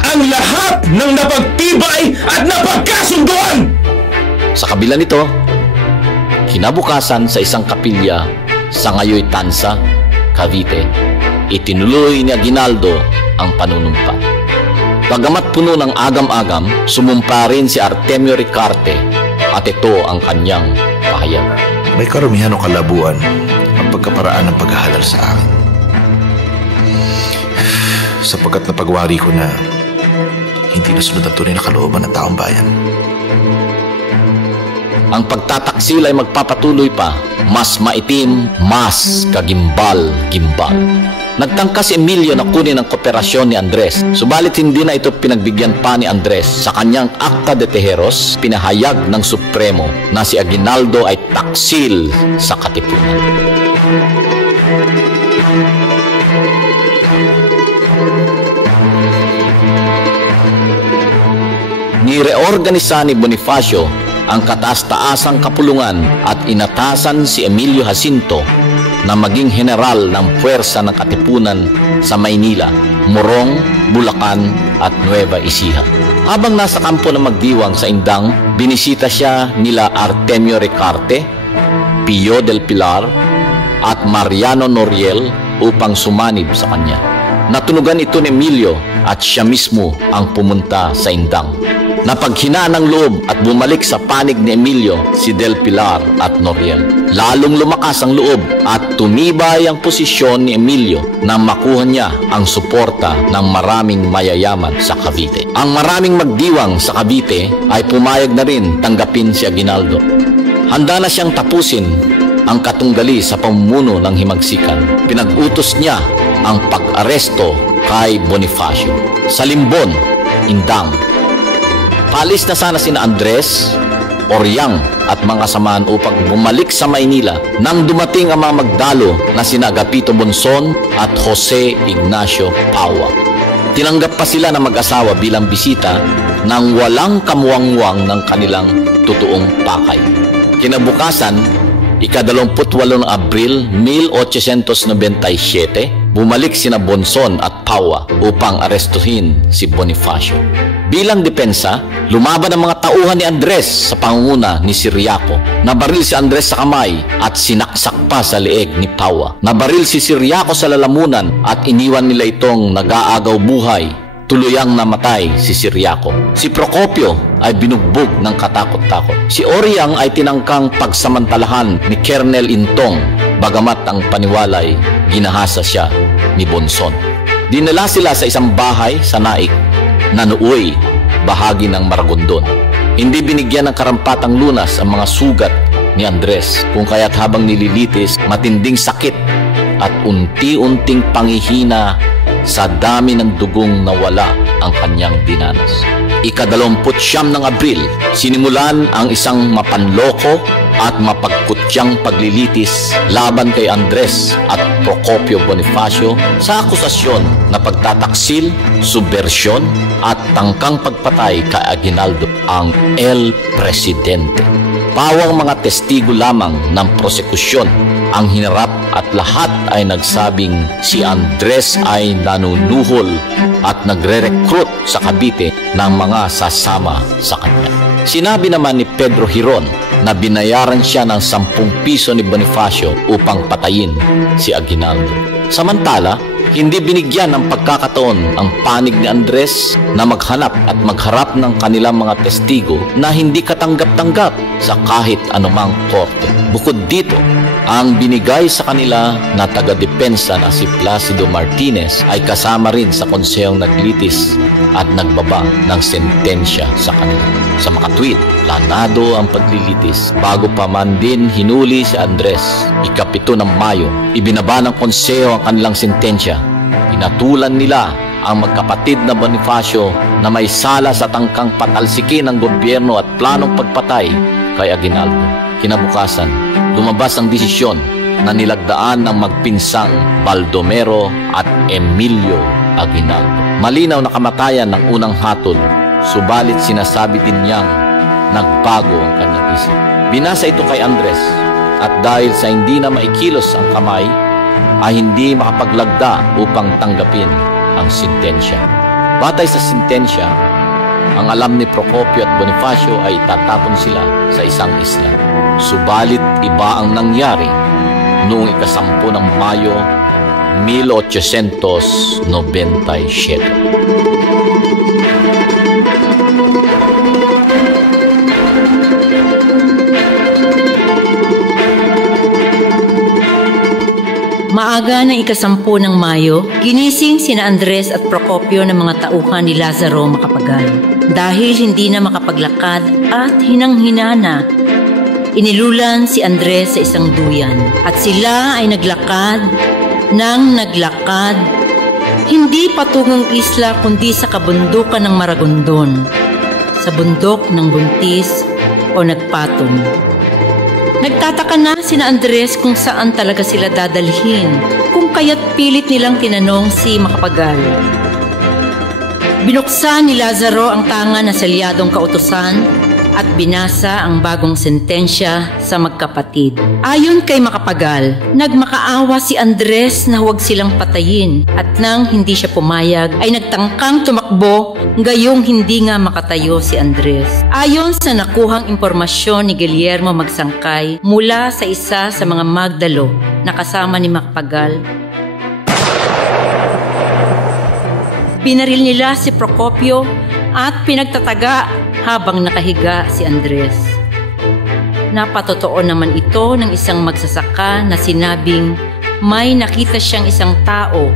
ang lahat ng napagtibay at napagkasunduan. Sa kabila nito, kinabukasan sa isang kapilya sa Ngayoy Tansa, Cavite, itinuloy ni Aguinaldo ang panunumpa. Bagamat puno ng agam-agam, sumumpa rin si Artemio Ricarte at ito ang kanyang pahayag. May karumihan o kalabuan ang pagkaparaan ng paghahalal sa akin. Sapagkat napagwari ko na hindi nasunod ang tunay na kalooban ng taong bayan. Ang pagtataksil ay magpapatuloy pa, mas maitim, mas kagimbal-gimbal. Nagtangka si Emilio na kunin ang kooperasyon ni Andres, subalit hindi na ito pinagbigyan pa ni Andres. Sa kanyang Acta de Tejeros, pinahayag ng Supremo na si Aguinaldo ay taksil sa katipunan. Nireorganisa ni Bonifacio ang kataas-taasang kapulungan at inatasan si Emilio Jacinto na maging general ng puwersa ng katipunan sa Maynila, Morong, Bulacan at Nueva Ecija. Habang nasa kampo na magdiwang sa Indang, binisita siya nila Artemio Ricarte, Pio del Pilar at Mariano Noriel upang sumanib sa kanya. Natunugan ito ni Emilio at siya mismo ang pumunta sa Indang. Napaghinaan ng loob at bumalik sa panig ni Emilio si Del Pilar at Noriel. Lalong lumakas ang loob at tumibay ang posisyon ni Emilio na makuha niya ang suporta ng maraming mayayaman sa Cavite. Ang maraming magdiwang sa Cavite ay pumayag na rin tanggapin si Aguinaldo. Handa na siyang tapusin ang katunggali sa pamumuno ng himagsikan. Pinag-utos niya ang pag-aresto kay Bonifacio. Sa Limbon, Indang, palis na sana sina Andres, Oryang at mga samahan upang bumalik sa Maynila nang dumating ang mga magdalo na sina Agapito Bonson at Jose Ignacio Paua. Tinanggap pa sila ng mag-asawa bilang bisita nang walang kamuwangwang ng kanilang totoong pakay. Kinabukasan, ika-28 ng Abril 1897, bumalik sina Bonson at Paua upang arestuhin si Bonifacio. Bilang depensa, lumaban ang mga tauhan ni Andres sa pangunguna ni Ciriaco. Nabaril si Andres sa kamay at sinaksak pa sa leeg ni Paua. Nabaril si Ciriaco sa lalamunan at iniwan nila itong nag-aagaw buhay. Tuluyang namatay si Ciriaco. Si Procopio ay binugbog ng katakot-takot. Si Oriang ay tinangkang pagsamantalahan ni Colonel Intong, bagamat ang paniwalay, ginahasa siya ni Bonson. Dinala sila sa isang bahay sa Naik na nooy bahagi ng Maragondon. Hindi binigyan ng karampatang lunas ang mga sugat ni Andres, kung kaya't habang nililitis, matinding sakit at unti-unting panghihina sa dami ng dugong nawala ang kanyang dinanas. Ika-29 ng Abril, sinimulan ang isang mapanloko at mapagkutyang paglilitis laban kay Andres at Procopio Bonifacio sa akusasyon na pagtataksil, subbersyon at tangkang pagpatay kay Aguinaldo, ang El Presidente. Pawang mga testigo lamang ng prosekusyon ang hinarap at lahat ay nagsabing si Andres ay nanunuhol at nagre-recruit sa Cavite ng mga sasama sa kanya. Sinabi naman ni Pedro Giron na binayaran siya ng 10 piso ni Bonifacio upang patayin si Aguinaldo. Samantala, hindi binigyan ng pagkakataon ang panig ni Andres na maghanap at magharap ng kanilang mga testigo na hindi katanggap-tanggap sa kahit anumang korte. Bukod dito, ang binigay sa kanila na taga-depensa na si Placido Martinez ay kasama rin sa konsehong naglitis at nagbaba ng sentensya sa kanila. Sa makatwid, planado ang paglilitis. Bago pa man din hinuli si Andres, ika-7 ng Mayo, ibinaba ng konseho ang kanilang sentensya. Inatulan nila ang magkapatid na Bonifacio na may sala sa tangkang patalsikin ng gobyerno at planong pagpatay kay Aguinaldo. Kinabukasan, lumabas ang desisyon na nilagdaan ng magpinsang Baldomero at Emilio Aguinaldo. Malinaw na kamatayan ng unang hatol, subalit sinasabi din niyang nagbago ang kanyang isip. Binasa ito kay Andres at dahil sa hindi na maikilos ang kamay, ay hindi makapaglagda upang tanggapin ang sentensya. Batay sa sentensya, ang alam ni Procopio at Bonifacio ay tatapon sila sa isang isla. Subalit iba ang nangyari noong ika-10 ng Mayo 1897. Maaga ng ika-10 ng Mayo, ginising sina Andres at Procopio ng mga tauhan ni Lazaro Macapagal. Dahil hindi na makapaglakad at hinang-hinana, inilulan si Andres sa isang duyan. At sila ay naglakad, hindi patungang isla kundi sa kabundukan ng Maragondon, sa bundok ng Buntis o Nagpatong. Nagtataka na sina Andres kung saan talaga sila dadalhin, kung kaya't pilit nilang tinanong si Macapagal. Binuksan ni Lazaro ang tanga na salyadong kautusan at binasa ang bagong sentensya sa magkapatid. Ayon kay Macapagal, nagmakaawa si Andres na huwag silang patayin at nang hindi siya pumayag ay nagtangkang tumakbo gayong hindi nga makatayo si Andres. Ayon sa nakuhang impormasyon ni Guillermo Magsangkay mula sa isa sa mga magdalo na kasama ni Macapagal, pinaril nila si Procopio at pinagtataga habang nakahiga si Andres. Napatotoo naman ito ng isang magsasaka na sinabing may nakita siyang isang tao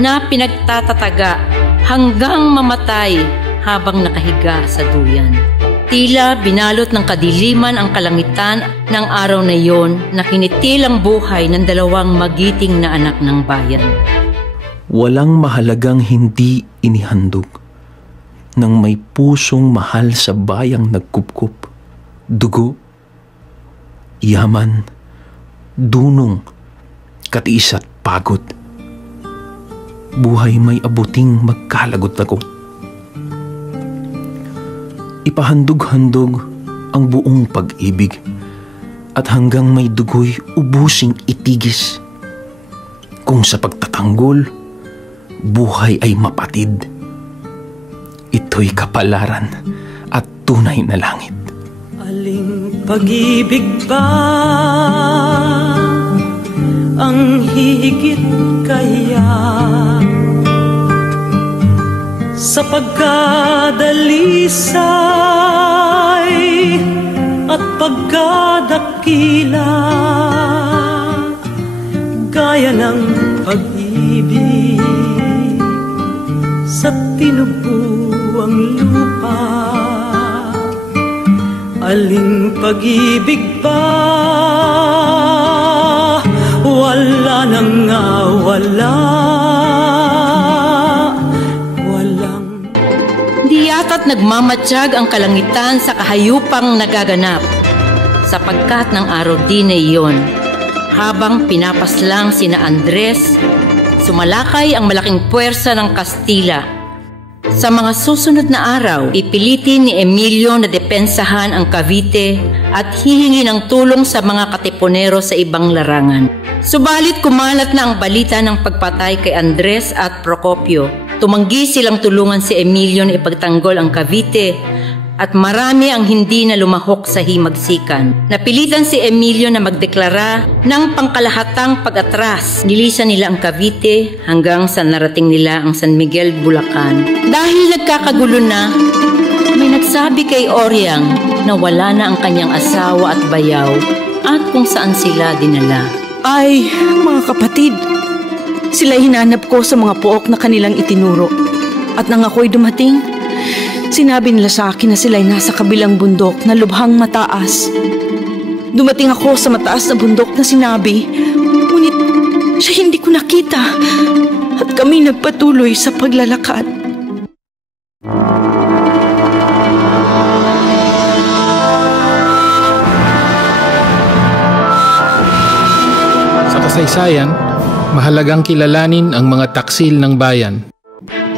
na pinagtatataga hanggang mamatay habang nakahiga sa duyan. Tila binalot ng kadiliman ang kalangitan ng araw na iyon na kinitil ang buhay ng 2 magiting na anak ng bayan. Walang mahalagang hindi inihandog ng may pusong mahal sa bayang nagkupkup, dugo, yaman, dunong, katiis at pagod. buhay may abuting magkalagot-lagot. Ipahandog-handog ang buong pag-ibig at hanggang may dugo'y ubusing itigis. Kung sa pagtatanggol, buhay ay mapatid. Ito'y kapalaran at tunay na langit. Aling pag-ibig ba ang higit kaya sa pagkadalisay at pagkadakila, gaya ng pag-ibig sa tinubuang lupa. Aling pag-ibig ba wala nang walang. Di yata't nagmamatsyag ang kalangitan sa kahayupang nagaganap, sapagkat ng araw din na iyon, habang pinapaslang sina Andres, sumalakay ang malaking puwersa ng Kastila. Sa mga susunod na araw, ipilitin ni Emilio na depensahan ang Cavite at hihingi ng tulong sa mga katipunero sa ibang larangan. Subalit kumalat na ang balita ng pagpatay kay Andres at Procopio. Tumanggi silang tulungan si Emilio na ipagtanggol ang Cavite at marami ang hindi na lumahok sa himagsikan. Napilitan si Emilio na magdeklara ng pangkalahatang pag-atras. Nilisan nila ang Cavite hanggang sa narating nila ang San Miguel, Bulacan. Dahil nagkakagulo na, may nagsabi kay Oriang na wala na ang kanyang asawa at bayaw at kung saan sila dinala. Ay, mga kapatid, sila hinanap ko sa mga pook na kanilang itinuro. At nang ako'y dumating, sinabi nila sa akin na sila'y nasa kabilang bundok na lubhang mataas. Dumating ako sa mataas na bundok na sinabi, ngunit siya hindi ko nakita at kami nagpatuloy sa paglalakad. Sa kasaysayan, mahalagang kilalanin ang mga taksil ng bayan.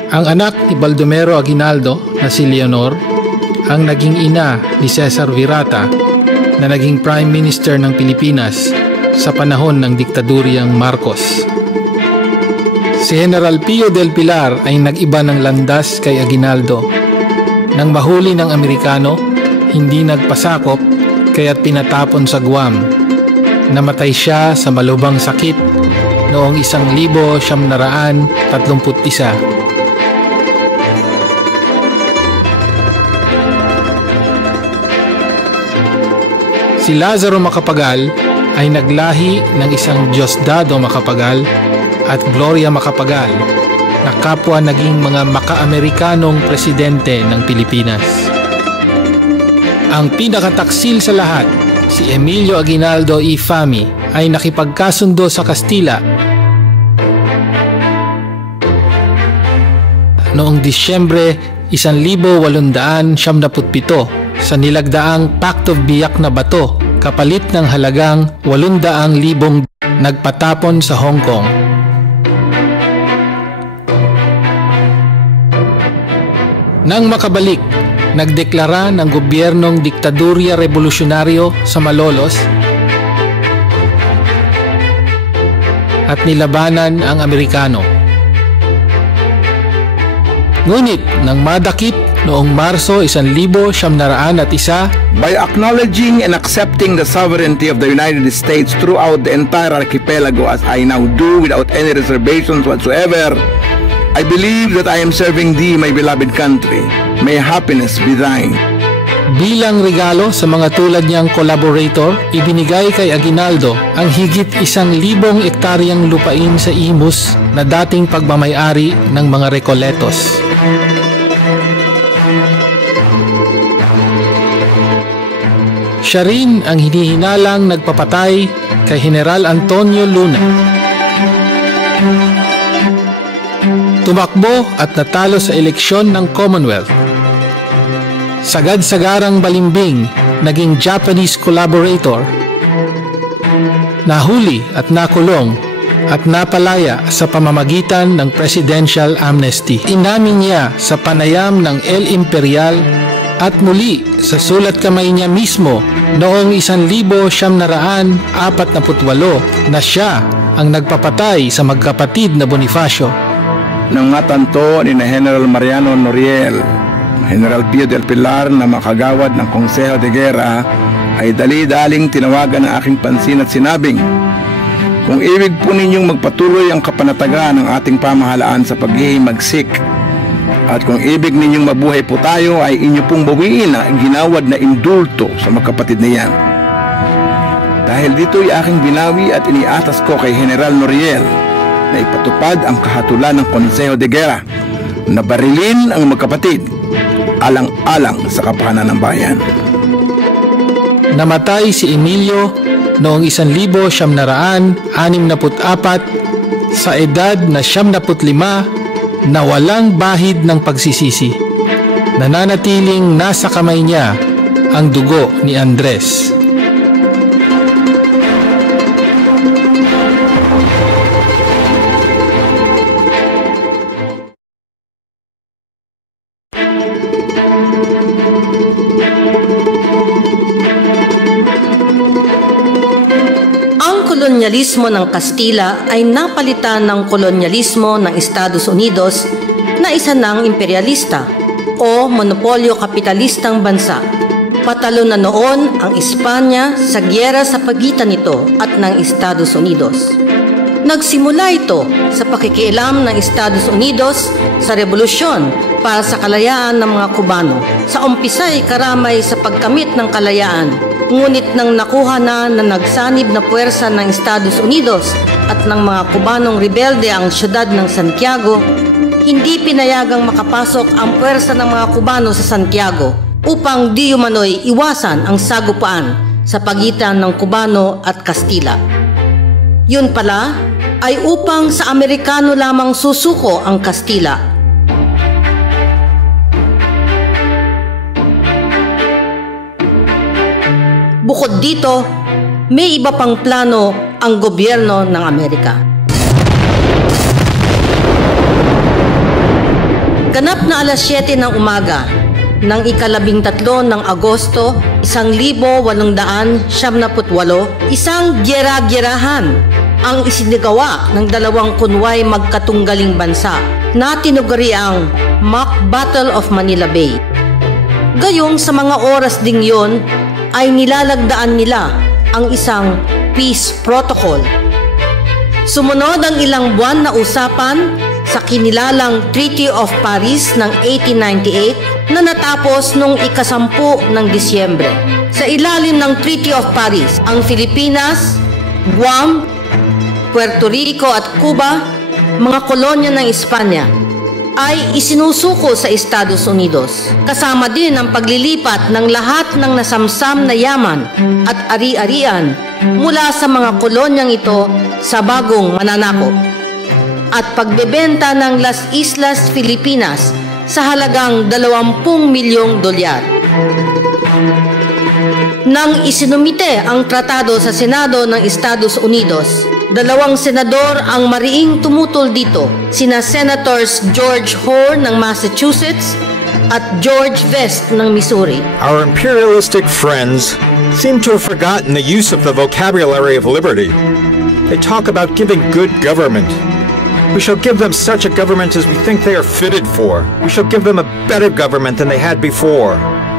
Ang anak ni Baldomero Aguinaldo na si Leonor, ang naging ina ni Cesar Virata na naging Prime Minister ng Pilipinas sa panahon ng diktadoryang Marcos. Si General Pio del Pilar ay nag-iba ng landas kay Aguinaldo. Nang mahuli ng Amerikano, hindi nagpasakop kaya't pinatapon sa Guam. Namatay siya sa malubhang sakit noong 1931. Si Lazaro Macapagal ay naglahi ng isang Diosdado Macapagal at Gloria Macapagal na kapwa naging mga maka-Amerikanong presidente ng Pilipinas. Ang pinakataksil sa lahat, si Emilio Aguinaldo y Fami ay nakipagkasundo sa Kastila noong Disyembre 1897 sa nilagdaang Pact of Biak na bato kapalit ng halagang 800,000 nagpatapon sa Hong Kong. Nang makabalik, nagdeklara ng gobyernong diktadurya revolusyonaryo sa Malolos at nilabanan ang Amerikano. Ngunit nang madakip noong Marso 1901, by acknowledging and accepting the sovereignty of the United States throughout the entire archipelago as I now do without any reservations whatsoever, I believe that I am serving thee, my beloved country. May happiness be thine. Bilang regalo sa mga tulad niyang collaborator, ibinigay kay Aguinaldo ang higit 1,000 ektaryang lupain sa Imus na dating pagmamayari ng mga Recoletos. Siya rin ang hinihinalang nagpapatay kay General Antonio Luna. Tumakbo at natalo sa eleksyon ng Commonwealth. Sagad-sagarang balimbing, naging Japanese collaborator. Nahuli at nakulong at napalaya sa pamamagitan ng presidential amnesty. Inamin niya sa panayam ng El Imperial at muli sa sulat kamay niya mismo noong 1948 na siya ang nagpapatay sa magkapatid na Bonifacio. Nang matanto ni General Mariano Noriel, General Pio del Pilar na makagawad ng Konseho de Guerra, ay dali-daling tinawagan ang aking pansin at sinabing, kung ibig po ninyong magpatuloy ang kapanatagan ng ating pamahalaan sa paghihimagsik, at kung ibig ninyong mabuhay po tayo, ay inyo pong bawiin ang ginawad na indulto sa magkapatid na yan. Dahil dito'y aking binawi at iniatas ko kay General Noriel na ipatupad ang kahatulan ng Konseho de Guerra na barilin ang magkapatid alang-alang sa kapakanan ng bayan. Namatay si Emilio noong 1964 sa edad na 75 na walang bahid ng pagsisisi. Nananatiling nasa kamay niya ang dugo ni Andres. Kolonyalismo ng Kastila ay napalitan ng kolonyalismo ng Estados Unidos na isa ng imperialista o monopolyo kapitalistang bansa. Patalo na noon ang Espanya sa giyera sa pagitan nito at ng Estados Unidos. Nagsimula ito sa pakikialam ng Estados Unidos sa revolusyon para sa kalayaan ng mga Kubano. Sa umpisa'y karamay sa pagkamit ng kalayaan, ngunit nang nakuha na nagsanib na puwersa ng Estados Unidos at ng mga Kubanong rebelde ang siyudad ng Santiago, hindi pinayagang makapasok ang puwersa ng mga Kubano sa Santiago upang di umano'y iwasan ang sagupaan sa pagitan ng Kubano at Kastila. Yun pala ay upang sa Amerikano lamang susuko ang Kastila. Bukod dito, may iba pang plano ang gobyerno ng Amerika. Ganap na alas 7 ng umaga ng ika-13 ng Agosto 1878, isang gyera-gyerahan ang isinagawa ng dalawang kunway magkatunggaling bansa na tinugari ang Mock Battle of Manila Bay. Gayong sa mga oras ding yon, ay nilalagdaan nila ang isang peace protocol. Sumunod ang ilang buwan na usapan sa kinilalang Treaty of Paris ng 1898 na natapos noong ika-10 ng Disyembre. Sa ilalim ng Treaty of Paris, ang Pilipinas, Guam, Puerto Rico at Cuba, mga kolonya ng Espanya, ay isinusuko sa Estados Unidos. Kasama din ang paglilipat ng lahat ng nasamsam na yaman at ari-arian mula sa mga kolonyang ito sa bagong mananakop at pagbebenta ng Las Islas Filipinas sa halagang $20 milyong. Nang isinumite ang tratado sa Senado ng Estados Unidos, dalawang senador ang mariing tumutol dito, sina Senators George Hoar ng Massachusetts at George Vest ng Missouri. Our imperialistic friends seem to have forgotten the use of the vocabulary of liberty. They talk about giving good government. We shall give them such a government as we think they are fitted for. We shall give them a better government than they had before.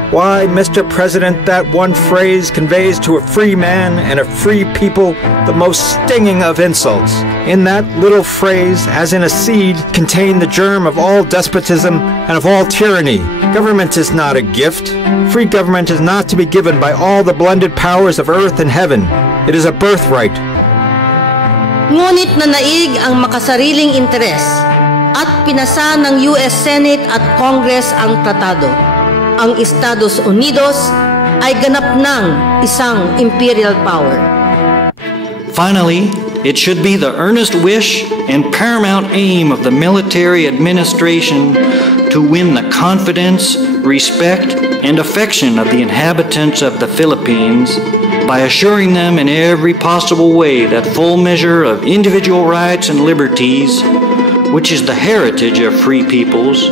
Why, Mr. President, that one phrase conveys to a free man and a free people the most stinging of insults. In that little phrase, as in a seed, contained the germ of all despotism and of all tyranny. Government is not a gift. Free government is not to be given by all the blended powers of earth and heaven. It is a birthright. Ngunit nanaig ang makasariling interes at pinasa ng US Senate at Congress ang tratado. Ang Estados Unidos ay ganap ng isang imperial power. Finally, it should be the earnest wish and paramount aim of the military administration to win the confidence, respect, and affection of the inhabitants of the Philippines by assuring them in every possible way that full measure of individual rights and liberties, which is the heritage of free peoples,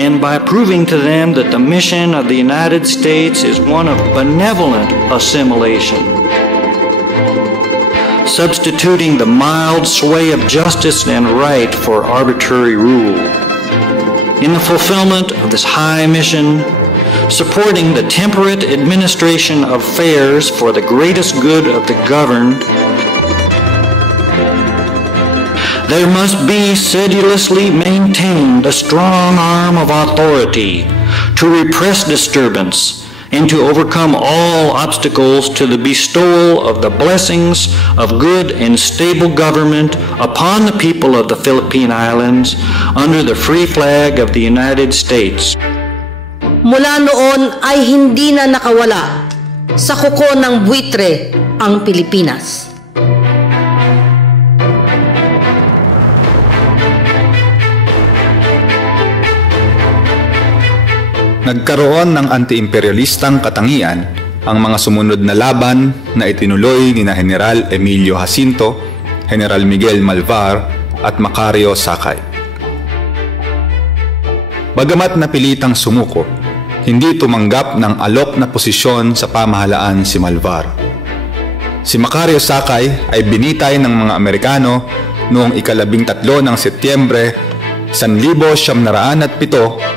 and by proving to them that the mission of the United States is one of benevolent assimilation, substituting the mild sway of justice and right for arbitrary rule. In the fulfillment of this high mission, supporting the temperate administration of affairs for the greatest good of the governed, there must be sedulously maintained a strong arm of authority to repress disturbance and to overcome all obstacles to the bestowal of the blessings of good and stable government upon the people of the Philippine Islands under the free flag of the United States. Mula noon ay hindi na nakawala sa kuko ng buitre ang Pilipinas. Nagkaroon ng anti-imperialistang katangian ang mga sumunod na laban na itinuloy ni General Emilio Jacinto, General Miguel Malvar at Macario Sakay. Bagamat napilitang sumuko, hindi tumanggap ng alok na posisyon sa pamahalaan si Malvar. Si Macario Sakay ay binitay ng mga Amerikano noong 13 ng Setyembre 1907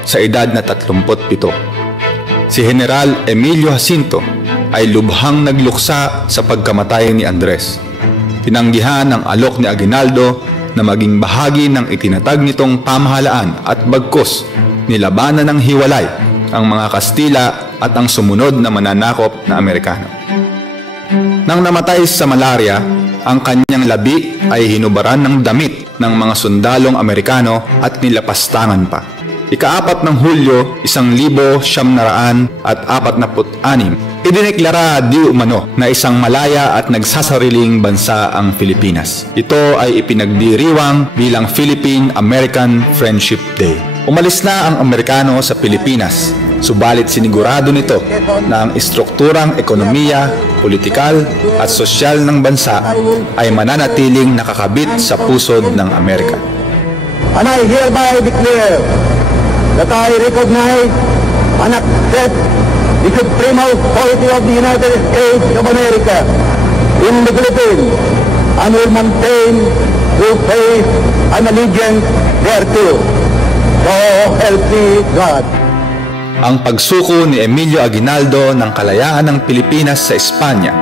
sa edad na 37. Si General Emilio Jacinto ay lubhang nagluksa sa pagkamatay ni Andres. Tinanggihan ng alok ni Aguinaldo na maging bahagi ng itinatag nitong pamahalaan at bagkus nilabanan ng hiwalay ang mga Kastila at ang sumunod na mananakop na Amerikano. Nang namatay sa malaria, ang kanyang labi ay hinubaran ng damit ng mga sundalong Amerikano at nilapastangan pa. Ika-4 ng Hulyo, 1946, idineklara di umano na isang malaya at nagsasariling bansa ang Pilipinas. Ito ay ipinagdiriwang bilang Philippine-American Friendship Day. Umalis na ang Amerikano sa Pilipinas, subalit sinigurado nito na ang istrukturang ekonomiya, politikal at sosyal ng bansa ay mananatiling nakakabit sa pusod ng Amerika. And I hereby declare that I recognize and accept the supreme authority of the United States of America in the Philippines and will maintain true faith and allegiance thereto. So help me God. Ang pagsuko ni Emilio Aguinaldo ng kalayaan ng Pilipinas sa Espanya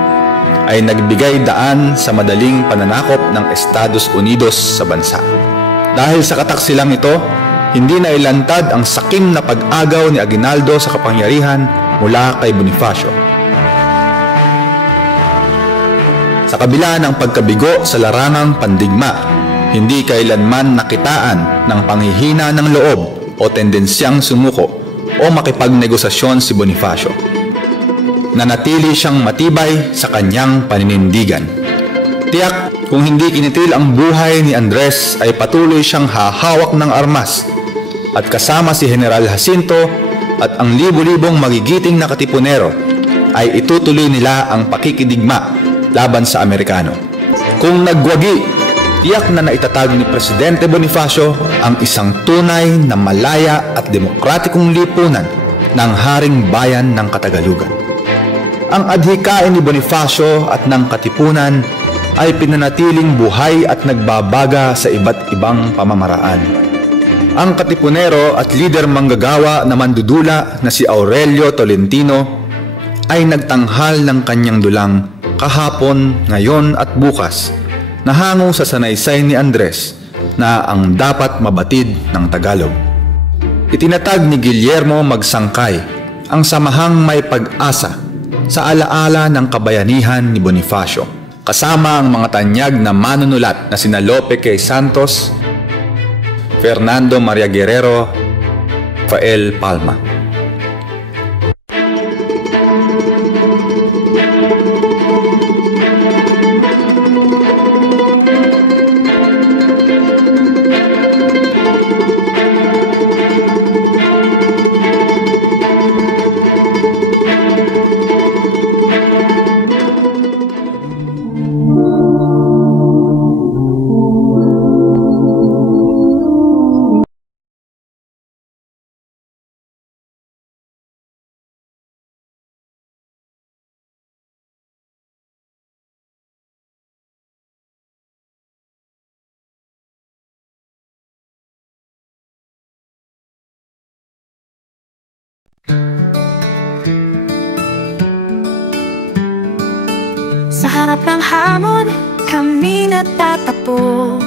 ay nagbigay daan sa madaling pananakop ng Estados Unidos sa bansa. Dahil sa kataksilang ito, hindi na ilantad ang sakim na pag-agaw ni Aguinaldo sa kapangyarihan mula kay Bonifacio. Sa kabila ng pagkabigo sa larangang pandigma, hindi kailanman nakitaan ng panghihina ng loob o tendensyang sumuko o makipagnegosasyon si Bonifacio. Nanatili siyang matibay sa kanyang paninindigan. Tiyak kung hindi kinitil ang buhay ni Andres ay patuloy siyang hahawak ng armas at kasama si General Jacinto at ang libo-libong magigiting na katipunero ay itutuloy nila ang pakikidigma laban sa Amerikano. Kung nagwagi, tiyak na naitatag ni Presidente Bonifacio ang isang tunay na malaya at demokratikong lipunan ng Haring Bayan ng Katagalugan. Ang adhikain ni Bonifacio at ng Katipunan ay pinanatiling buhay at nagbabaga sa iba't ibang pamamaraan. Ang Katipunero at lider manggagawa na mandudula na si Aurelio Tolentino ay nagtanghal ng kanyang dulang kahapon, ngayon at bukas na hango sa sanaysay ni Andres na ang dapat mabatid ng Tagalog. Itinatag ni Guillermo Magsangkay ang samahang may pag-asa sa alaala ng kabayanihan ni Bonifacio, kasama ang mga tanyag na manunulat na sina Lope K. Santos, Fernando Maria Guerrero, Rafael Palma. Sa harap ng hamon, kami natatapo.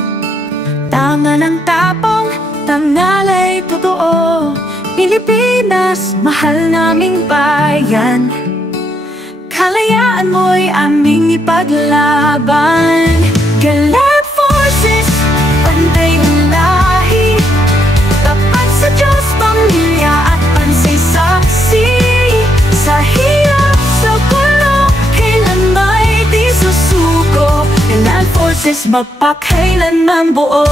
Tama ng tapong, tangalay totoo. Pilipinas, mahal naming bayan. Kalayaan mo'y aming ipaglaban. Gallant forces, pantay ng lahi. Tapat sa Diyos, pamilya at pansay-saksi. Sa hirap, sa gulo, kailan may di susuko. Gallant forces, magpakailanman buo.